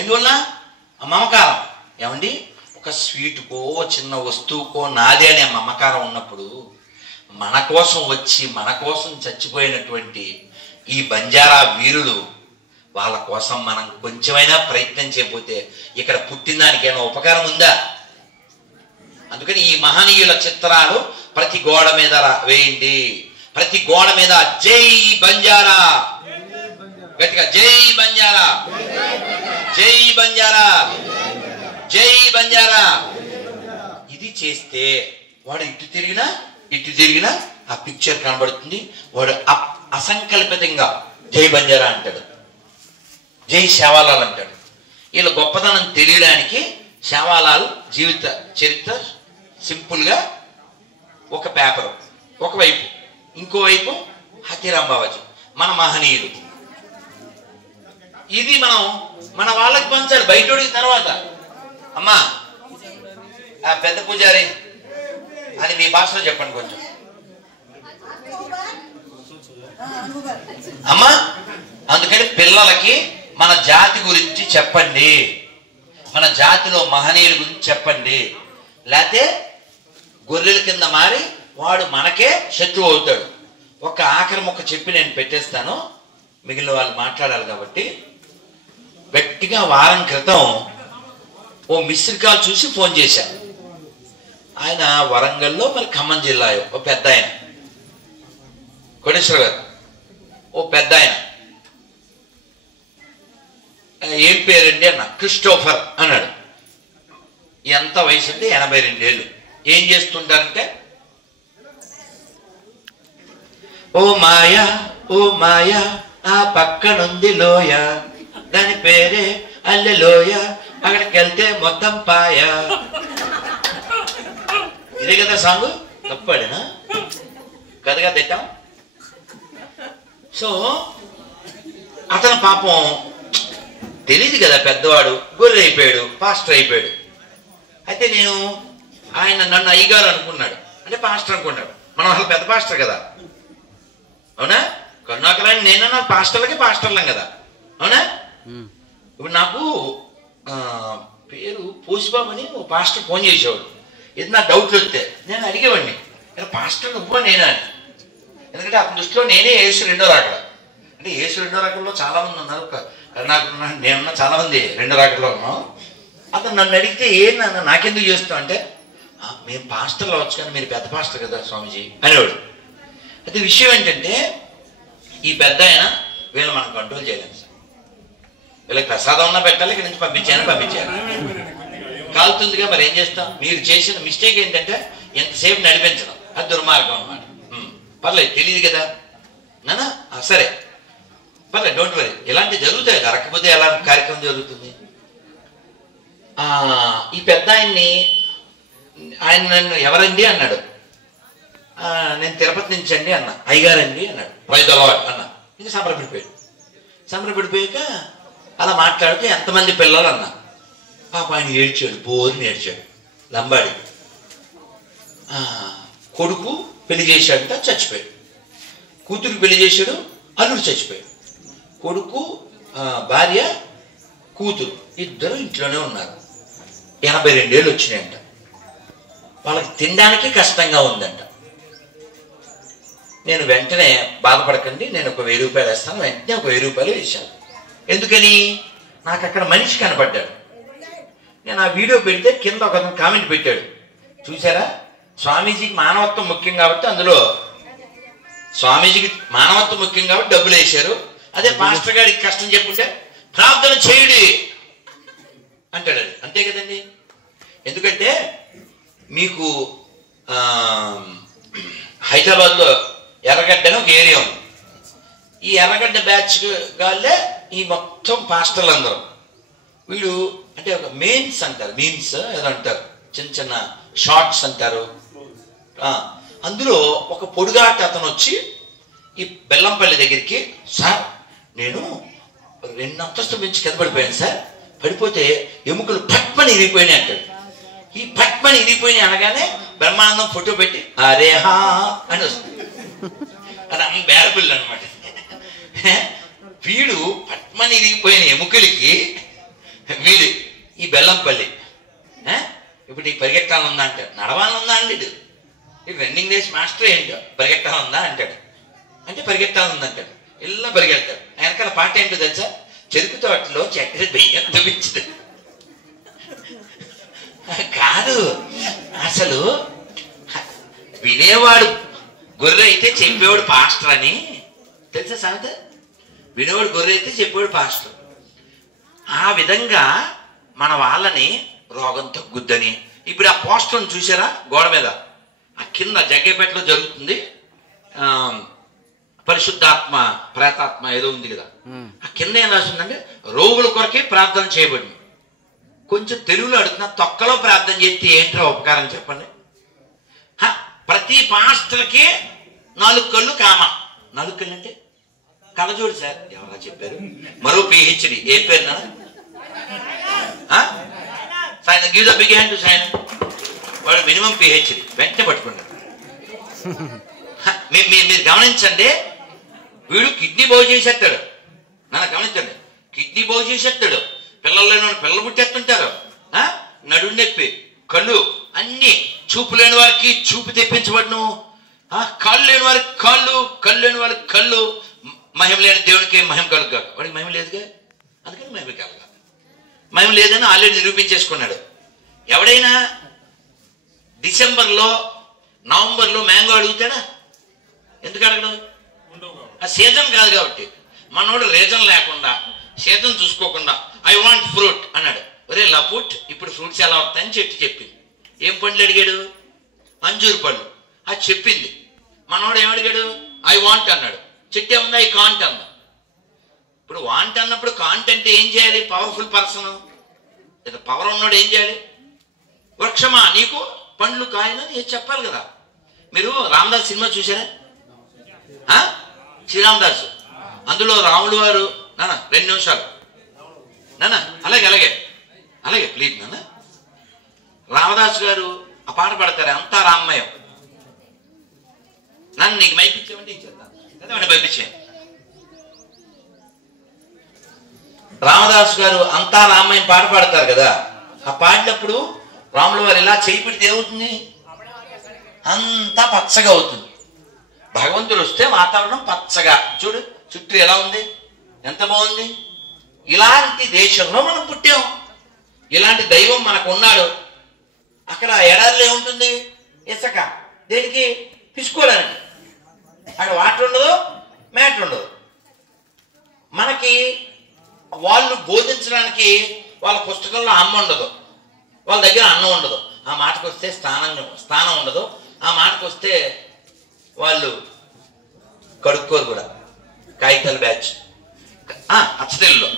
ఎందువల్ల ఆ మమకారం. ఏమండి, ఒక స్వీటుకో చిన్న వస్తువుకో నాదే అనే మమకారం ఉన్నప్పుడు మన కోసం వచ్చి మన కోసం చచ్చిపోయినటువంటి ఈ బంజారా వీరులు, వాళ్ళ కోసం మనం కొంచెమైనా ప్రయత్నం చేయకపోతే ఇక్కడ పుట్టిన దానికైనా ఉపకారం ఉందా? అందుకని ఈ మహనీయుల చిత్రాలు ప్రతి గోడ మీద వేయండి. ప్రతి గోడ మీద జై బంజారా, గట్టిగా జై బంజారా, జై బంజారా, జై బంజారా. ఇది చేస్తే వాడు ఇటు తిరిగినా ఆ పిక్చర్ కనబడుతుంది. వాడు అసంకల్పితంగా జై బంజారా అంటాడు, జై సేవాలాల్ అంటాడు. వీళ్ళ గొప్పతనం తెలియడానికి సేవాలాల్ జీవిత చరిత్ర సింపుల్గా ఒక పేపరు ఒకవైపు, ఇంకోవైపు హతీరామ్ బావాజీ మన మహనీయులు. ఇది మనం మన వాళ్ళకి పంచాలి బయటోడికి. తర్వాత అమ్మా ఆ పెద్ద పూజారి అని మీ భాషలో చెప్పండి కొంచెం. అమ్మా అందుకని పిల్లలకి మన జాతి గురించి చెప్పండి, మన జాతిలో మహనీయుల గురించి చెప్పండి. లేకపోతే గొర్రెల కింద మారి వాడు మనకే శత్రువు అవుతాడు. ఒక ఆఖరి మొక్క చెప్పి నేను పెట్టేస్తాను, మిగిలిన వాళ్ళు మాట్లాడాలి కాబట్టి. గట్టిగా వారం క్రితం ఓ మిస్డ్ కాల్ చూసి ఫోన్ చేశాను. ఆయన వరంగల్లో మరి ఖమ్మం జిల్లా ఓ పెద్ద ఆయన, కోటేశ్వర గారు ఓ పెద్ద ఆయన. ఏం పేరండి అన్న. క్రిస్టోఫర్ అన్నాడు. ఎంత వయసు అంటే 82 ఏళ్ళు. ఏం చేస్తుంటారంటే, ఓ మాయా ఓ మాయా ఆ పక్కనుంది లోయ, దాని పేరే అల్లెలోయ, అక్కడికి వెళ్తే మొత్తం పాయ. ఇదే కదా సాంగ్. తప్పాడేనా? కథగా తిట్టాం. సో అతను పాపం తెలియదు కదా, పెద్దవాడు గొర్రె అయిపోయాడు, పాస్టర్ అయిపోయాడు. అయితే ఆయన నన్ను అయ్యగారు అనుకున్నాడు, అంటే పాస్టర్ అనుకున్నాడు. మనం అసలు పెద్ద పాస్టర్ కదా, అవునా? కరుణాకరాన్ని నేనన్నా పాస్టర్లం కదా, అవునా? ఇప్పుడు నాకు పేరు పోసిబాబు అని ఓ పాస్టర్ ఫోన్ చేసేవాడు. ఇది నా డౌట్లు వస్తే నేను అడిగేవాడిని, పాస్టర్ నువ్వు నేనా అని. ఎందుకంటే అతని దృష్టిలో నేనే యేసు రెండో రాకడ. అంటే యేసు రెండో రాకడలో చాలా మంది ఉన్నారు, కరుణాకర్ నేనున్నా చాలా మంది రెండో రాకడలో ఉన్నాం. అతను నన్ను అడిగితే నాన్న నాకెందుకు చేస్తావు అంటే, మేము పాస్టర్లు అవచ్చు కానీ మీరు పెద్ద పాస్టర్ కదా స్వామీజీ అనేవాడు. అయితే విషయం ఏంటంటే, ఈ పెద్ద ఆయన వీళ్ళు మనం కంట్రోల్ చేయలేము సార్. వీళ్ళకి ప్రసాదం ఉన్నా పెట్టాలి, ఇక్కడి నుంచి పంపించాను. కాలుతుందిగా, మరి ఏం చేస్తాం? మీరు చేసిన మిస్టేక్ ఏంటంటే ఎంతసేపు నడిపించడం, అది దుర్మార్గం అన్నమాట. పర్లేదు, తెలియదు కదా నాన్న, సరే పర్లేదు, డోంట్ వరీ. ఇలాంటివి జరుగుతాయి, జరగకపోతే ఎలా కార్యక్రమం జరుగుతుంది? ఈ పెద్ద ఆయన నన్ను ఎవరండి అన్నాడు. నేను తిరుపతి నుంచి అండి అన్న. అయ్యగారండి అన్నాడు. ప్రైజ్ ది లార్డ్ అన్న. ఇంకా సంబరపడిపోయాక అలా మాట్లాడితే ఎంతమంది పిల్లలు అన్న. పాప ఆయన ఏడ్చాడు, బోరుని ఏడ్చాడు. లంబాడి కొడుకు పెళ్లి చేశాడంట, చచ్చిపోయాడు. కూతురికి పెళ్లి చేశాడు, అల్లుడు చచ్చిపోయాడు. కొడుకు, భార్య, కూతురు ఇద్దరు ఇంట్లోనే ఉన్నారు. 82 ఏళ్ళు వచ్చినాయంట. వాళ్ళకి తినడానికి కష్టంగా ఉందంట. నేను వెంటనే బాధపడకండి, నేను ఒక 1000 రూపాయలు వేస్తాను. వెంటనే ఒక 1000 రూపాయలు వేశాను. ఎందుకని? నాకు అక్కడ మనిషి కనపడ్డాడు. నేను ఆ వీడియో పెడితే కింద ఒక కామెంట్ పెట్టాడు, చూసారా, స్వామీజీకి మానవత్వం ముఖ్యం కాబట్టి, అందులో స్వామీజీకి మానవత్వం ముఖ్యం కాబట్టి డబ్బులు వేశారు. అదే పాస్టర్ గారికి కష్టం చెప్పుంటే ప్రార్థన చేయుడి అంటాడు. అది అంతే కదండి. ఎందుకంటే మీకు హైదరాబాద్లో ఎర్రగడ్డ అని ఒక ఏరియా ఉంది. ఈ ఎర్రగడ్డ బ్యాచ్ గాళ్ళే ఈ మొత్తం పాస్టర్లు అందరూ. వీళ్ళు అంటే ఒక మీమ్స్ అంటారు, మీమ్స్ ఏదో అంటారు, చిన్న చిన్న షార్ట్స్ అంటారు. అందులో ఒక పొడుగాట అతను వచ్చి ఈ బెల్లంపల్లి దగ్గరికి, సార్ నేను 2 అంతస్తుల నుంచి కింద పడిపోయాను సార్, పడిపోతే ఎముకలు పట్మని ఇరిగిపోయినాయి అంటాడు. ఈ పట్మని ఇరిగిపోయినాయి అనగానే బ్రహ్మానందం ఫోటో పెట్టి అరేహా అని వస్తుంది. అది బేరపిల్లు అనమాట. వీడు పట్మని ఇరిగిపోయిన ఎముకలకి వీడు ఈ బెల్లంపల్లి ఇప్పుడు ఈ పరిగెట్టాలనుందా అంటాడు. నడవాలనుందా అండి, ఇది రన్నింగ్ రేస్ మాస్టర్ ఏంటో పరిగెట్టాలనుందా అంటాడు. అంటే పరిగెట్టాలనుంది అంటాడు. ఇలా పరిగెడతాడు. వెనకాల పాట ఏంటో తెలుసా? చెరుకు తోటలో చక్కెర బియ్యం చూపించదు కాదు. అసలు వినేవాడు గొర్రె అయితే చెప్పేవాడు పాస్టర్ అని తెలుసా సంగత? వినేవాడు గొర్రె అయితే చెప్పేవాడు పాస్టర్. ఆ విధంగా మన వాళ్ళని రోగం తగ్గుద్దని. ఇప్పుడు ఆ పోస్టర్ని చూసారా గోడ మీద? ఆ కింద జగ్గేపేటలో జరుగుతుంది పరిశుద్ధాత్మ ప్రేతాత్మ ఏదో ఉంది కదా, ఆ కింద ఏం రాసిందంటే రోగుల కొరకే ప్రార్థన చేయబడింది. కొంచెం తెలుగులో అడుగుతున్నా, తొక్కలో ప్రార్థన చేస్తే ఏంటో ఉపకారం చెప్పండి. ప్రతి పాస్టర్కి 4 కళ్ళు కామ. 4 కళ్ళు అంటే కళ్ళజోడు సార్. ఎవరా చెప్పారు? మరో PhD. ఏ పేరు నా? Sayana give the big hand to Sayana. వాడు మినిమం PhD. వెంటనే పట్టుకున్నాడు. మీరు గమనించండి, వీడు కిడ్నీ బాగు చేసేస్తాడు. నన్ను గమనించండి, కిడ్నీ బాగు చేసేస్తాడు. పిల్లలు లేని పిల్లలు పుట్టేస్తుంటారు. నడుము నొప్పి, కళ్ళు అన్ని, చూపు లేని వారికి చూపు తెప్పించబడును, కాళ్ళు లేని వారికి కాళ్ళు, కళ్ళు లేని వారికి కళ్ళు. మహిమ లేని దేవుడికి మహిమ కలుగుగా. వాడికి మహిమ లేదుగా, అందుకని మహిమ కలుగా. మహిమ లేదని ఆల్రెడీ నిరూపించేసుకున్నాడు. ఎవడైనా డిసెంబర్లో నవంబర్లో మ్యాంగో అడుగుతాడా? ఎందుకు అడగడు? ఆ సీజన్ కాదు కాబట్టి. మనోడు రీజన్ లేకుండా, సీజన్ చూసుకోకుండా ఐ వాంట్ ఫ్రూట్ అన్నాడు. ఒరే లఫుట్, ఇప్పుడు ఫ్రూట్స్ ఎలా వస్తాయని చెట్టు చెప్పింది. ఏం పండ్లు అడిగాడు? అంజూరు పళ్ళు. అది చెప్పింది. మనోడు ఏమడిగాడు? ఐ వాంట్ అన్నాడు. చెట్టు ఏముంది? ఐ కాంట్ అన్నా. ఇప్పుడు వాంట్ అన్నప్పుడు కాంట్ అంటే ఏం చేయాలి? పవర్ఫుల్ పర్సన్, పవర్ ఉన్నాడు ఏం చేయాలి? వృక్షమా నీకు పండ్లు కాయలని చెప్పాలి కదా. మీరు రామదాస్ సినిమా చూసారా? శ్రీరామదాసు. అందులో రాముడు వారు, నాన్న 2 నిమిషాలు నాన్న, అలాగే అలాగే అలాగే ప్లీజ్ నాన్న. రామదాసు గారు ఆ పాట పాడతారు, అంతా రామమయం. నన్ను నీకు మైపిచ్చామంటే ఇచ్చేద్దాం, పంపించాను. రామదాసు గారు అంతా రామమయం పాట పాడతారు కదా. ఆ పాడినప్పుడు రాముల వారు ఇలా చేయి పెడితే ఏమవుతుంది? అంతా పచ్చగా అవుతుంది. భగవంతుడు వస్తే వాతావరణం పచ్చగా, చూడు చుట్టూ ఎలా ఉంది, ఎంత బాగుంది. ఇలాంటి దేశంలో మనం పుట్టాం. ఇలాంటి దైవం మనకు ఉన్నాడు. అక్కడ ఎడారిలో ఏముంటుంది? ఇసుక. దేనికి? తీసుకోవడానికి. అక్కడ వాటర్ ఉండదు, మ్యాటర్ ఉండదు. మనకి వాళ్ళు బోధించడానికి వాళ్ళ పుస్తకంలో అమ్మ ఉండదు, వాళ్ళ దగ్గర అన్నం ఉండదు, ఆ మాటకు వస్తే స్థానం ఉండదు, ఆ మాటకు వస్తే వాళ్ళు కడుక్కోరు కూడా, కాగితాల బ్యాచ్ అచ్చతెల్లో.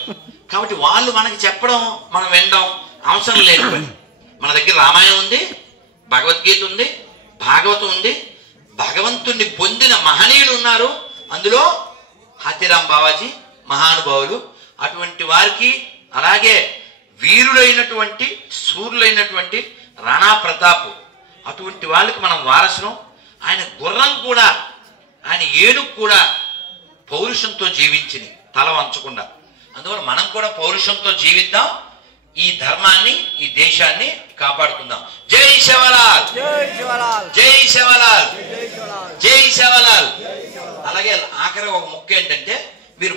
కాబట్టి వాళ్ళు మనకి చెప్పడం మనం వినడం అవసరం లేదు. మన దగ్గర రామాయణం ఉంది, భగవద్గీత ఉంది, భాగవతం ఉంది, భగవంతుణ్ణి పొందిన మహనీయులు ఉన్నారు. అందులో హాతీరాం బావాజీ మహానుభావులు. అటువంటి వారికి, అలాగే వీరులైనటువంటి సూర్యులైనటువంటి రాణా ప్రతాప్, అటువంటి వాళ్ళకి మనం వారసులం. ఆయన గుర్రం కూడా, ఆయన ఏనుగు కూడా పౌరుషంతో జీవించింది, తల వంచకుండా. అందువల్ల మనం కూడా పౌరుషంతో జీవిద్దాం, ఈ ధర్మాన్ని, ఈ దేశాన్ని కాపాడుకుందాం. జై శివలాల్, జై శివలాల్, జై శివలాల్. అలాగే ఆఖరి ఒక ముక్క ఏంటంటే, మీరు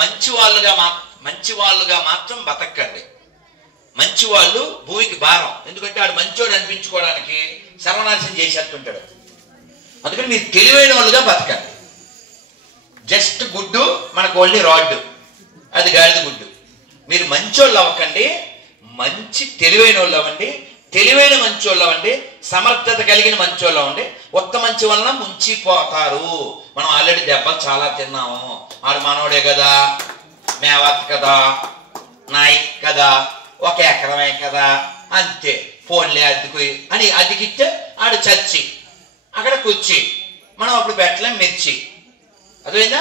మంచి వాళ్ళుగా మాత్రం బతకండి. మంచి వాళ్ళు భూమికి భారం. ఎందుకంటే ఆడు మంచోడు అనిపించుకోవడానికి సర్వనాశనం చేసేస్తుంటాడు. అందుకని మీరు తెలివైన వాళ్ళుగా బతకండి. జస్ట్ గుడ్డు మనకు ఓన్లీ రాడ్డు, అది గాడిద గుడ్డు. మీరు మంచోళ్ళు అవ్వకండి, మంచి తెలివైన వాళ్ళు అవ్వండి, తెలివైన మంచోళ్ళు అవ్వండి, సమర్థత కలిగిన మంచోళ్ళు అవ్వండి. ఒక్క మంచి వలన ముంచిపోతారు. మనం ఆల్రెడీ దెబ్బలు చాలా తిన్నాము. ఆడు మనోడే కదా, మేవత్ కదా, నాయక్ కదా, ఒక ఎకరమే కదా, అంతే, ఫోన్లే అద్దెకు అని అద్దెకిస్తే ఆడు చచ్చి అక్కడ కూర్చి, మనం అప్పుడు పెట్టలేం మిర్చి. అదేనా?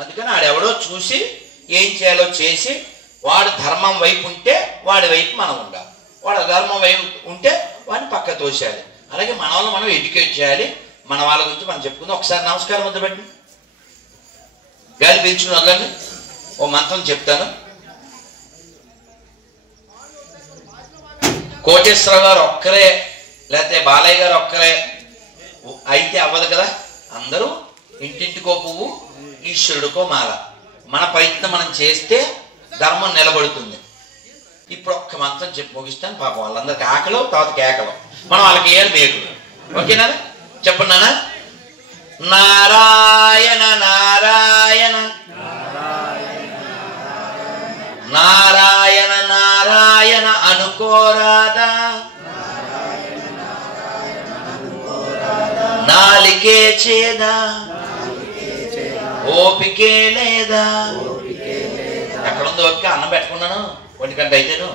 అందుకని ఆడెవడో చూసి ఏం చేయాలో చేసి, వాడు ధర్మం వైపు ఉంటే వాడి వైపు మనం ఉండాలి, వాడు అధర్మం వైపు ఉంటే వాడిని పక్క తోసేయాలి. అలాగే మన వాళ్ళని మనం ఎడ్యుకేట్ చేయాలి. మన వాళ్ళ గురించి మనం చెప్పుకుందాం. ఒకసారి నమస్కారం ముద్ర పెట్టండి, గాలి పీల్చుకుని వదలండి. ఓ మంత్రం చెప్తాను. కోటేశ్వర గారు ఒక్కరే, లేకపోతే బాలయ్య గారు ఒక్కరే అయితే అవ్వదు కదా. అందరూ ఇంటింటికో పువ్వు, ఈశ్వరుడికో మాల. మన ప్రయత్నం మనం చేస్తే ధర్మం నిలబడుతుంది. ఇప్పుడు ఒక్క మంత్రం చెప్పి ముగిస్తాను. పాపం వాళ్ళందరికి ఆకలి, తర్వాత కేకలు, మనం వాళ్ళకి వేయాలి మేకులు. ఓకేనా? చెప్పండి నాన్న. నారాయణ నారాయణ నారాయణ నారాయణ అనుకోరాదా, నాలికే చేదా, ఓపికే లేదా. ఎక్కడుందో ఓపిక? అన్నం పెట్టుకున్నాను, 1 గంట అయితేను.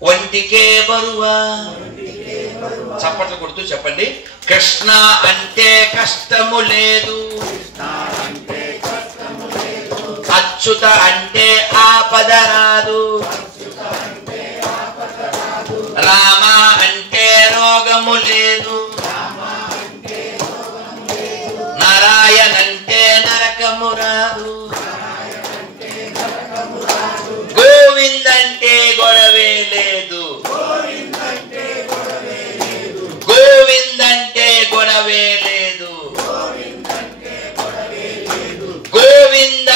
ఒంటికే బరువా. చప్పట్లు కొడుతూ చెప్పండి. కృష్ణ అంటే కష్టము లేదు, అచ్యుత అంటే ఆపద రాదు, రామ అంటే రోగము లేదు, నారాయణ అంటే నరకము రాదు, గోవింద్ అంటే గొడవే లేదు, గోవింద్ అంటే గొడవే లేదు, గోవింద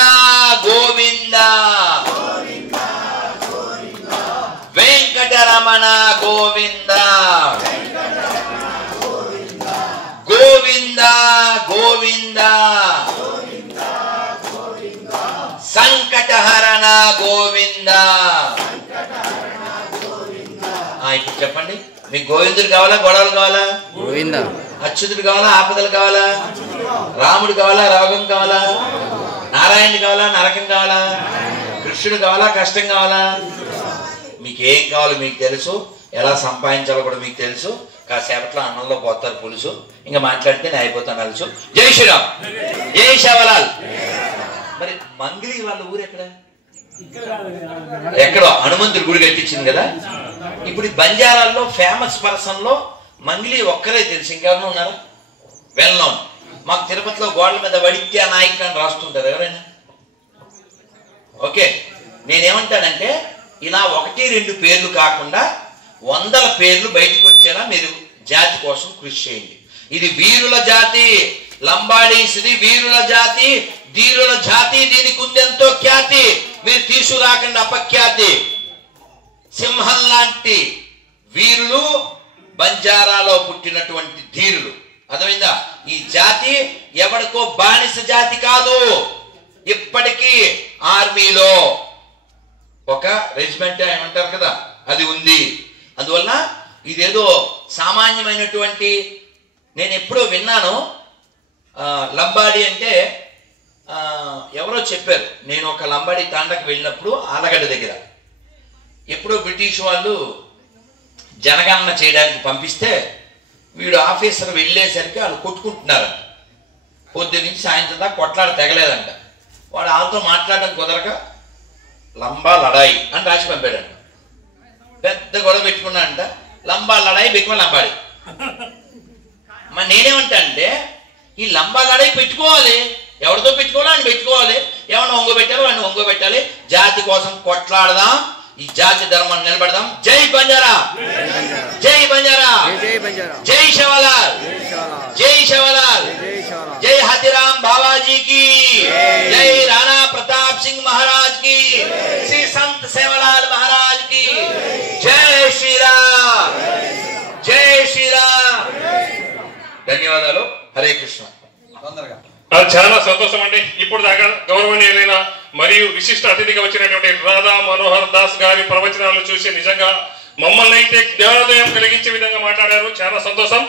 గోవింద వెంకటరమణ గోవింద, గోవింద గోవింద సంకటహరణ గోవింద. ఇప్పుడు చెప్పండి, మీకు గోవిందుడు కావాలా, గొడవలు కావాలా? గోవింద. అచ్యుతుడు కావాలా, ఆపదలు కావాలా? రాముడు కావాలా, రోగం కావాలా? నారాయణుడు కావాలా, నరకం కావాలా? కృష్ణుడు కావాలా, కష్టం కావాలా? మీకు ఏం కావాలో మీకు తెలుసు, ఎలా సంపాదించాలో కూడా మీకు తెలుసు. కాసేపట్లో అన్నంలో పోతారు పులుసు, ఇంకా మాట్లాడితే నేను అయిపోతాను అలుసు. జై శ్రీరామ్, జై శివలాల్. మరి మంగిలి వాళ్ళ ఊరు ఎక్కడ? ఎక్కడో హనుమంతుడి గుడి కట్టించింది కదా. ఇప్పుడు ఈ బంజారాల్లో ఫేమస్ పర్సన్ లో మంగిలి ఒక్కరే తెలుసు, ఇంకెవరైనా ఉన్నారా? Well known. మాకు తిరుపతిలో గోడల మీద వడిత్యా నాయక్ అని రాస్తుంటారు ఎవరైనా? ఓకే, నేనేమంటానంటే ఇలా 1-2 పేర్లు కాకుండా 100 పేర్లు బయటకు వచ్చేలా మీరు జాతి కోసం కృషి చేయండి. ఇది వీరుల జాతి, లంబాడీస్ ఇది వీరుల జాతి, ధీరుల జాతి. దీనికి ఉందెంతో ఖ్యాతి, మీరు తీసుకురాకండి అపఖ్యాతి. సింహం లాంటి వీరులు బంజారాలో పుట్టినటువంటి ధీరులు. అర్థమైందా? ఈ జాతి ఎవరికో బానిస జాతి కాదు. ఇప్పటికీ ఆర్మీలో ఒక రెజిమెంట్ ఏమంటారు కదా, అది ఉంది. అందువలన ఇదేదో సామాన్యమైనటువంటి, నేను ఎప్పుడో విన్నాను లంబాడి అంటే ఎవరో చెప్పారు. నేను ఒక లంబాడి తాండకు వెళ్ళినప్పుడు ఆలగడ్డ దగ్గర ఎప్పుడో బ్రిటిష్ వాళ్ళు జనగణన చేయడానికి పంపిస్తే వీడు ఆఫీసర్ వెళ్ళేసరికి వాళ్ళు కొట్టుకుంటున్నారంట. పొద్దున్న నుంచి సాయంత్రం దాకా కొట్లాడ తెగలేదంట. వాడు వాళ్ళతో మాట్లాడడం కుదరక లంబా లడాయి అని రాసి పంపాడంట. పెద్ద గొడవ పెట్టుకున్నాడంట. లంబా లడాయి బెక్కువ లంబాడి. మరి నేనేమంటా అంటే ఈ లంబా లడాయి పెట్టుకోవాలి, ఎవరితో పెట్టుకోవాలో అని పెట్టుకోవాలి, ఎవరిని ఒంగోబెట్టాలో వాడిని ఒంగోబెట్టాలి. జాతి కోసం కొట్లాడదాం, ఈ జాతి ధర్మాన్ని నిలబడదాం. జై బంజారా, జై బంజారా, జై శివలాల్, జై శివలాల్, జై हाथीराम बाबा जी की, जय राणा प्रताप सिंह महाराज की, श्री संत सेवालाल महाराज की, जय श्री राम, जय श्री राम. ధన్యవాదాలు. హరే కృష్ణ. చాలా సంతోషం అండి. ఇప్పుడు దాకా గౌరవనీయులైన మరియు విశిష్ట అతిథిగా వచ్చినటువంటి రాధా మనోహర్ దాస్ గారి ప్రవచనాలు చూసి నిజంగా మమ్మల్ని అయితే జ్ఞానోదయం కలిగించే విధంగా మాట్లాడారు. చాలా సంతోషం.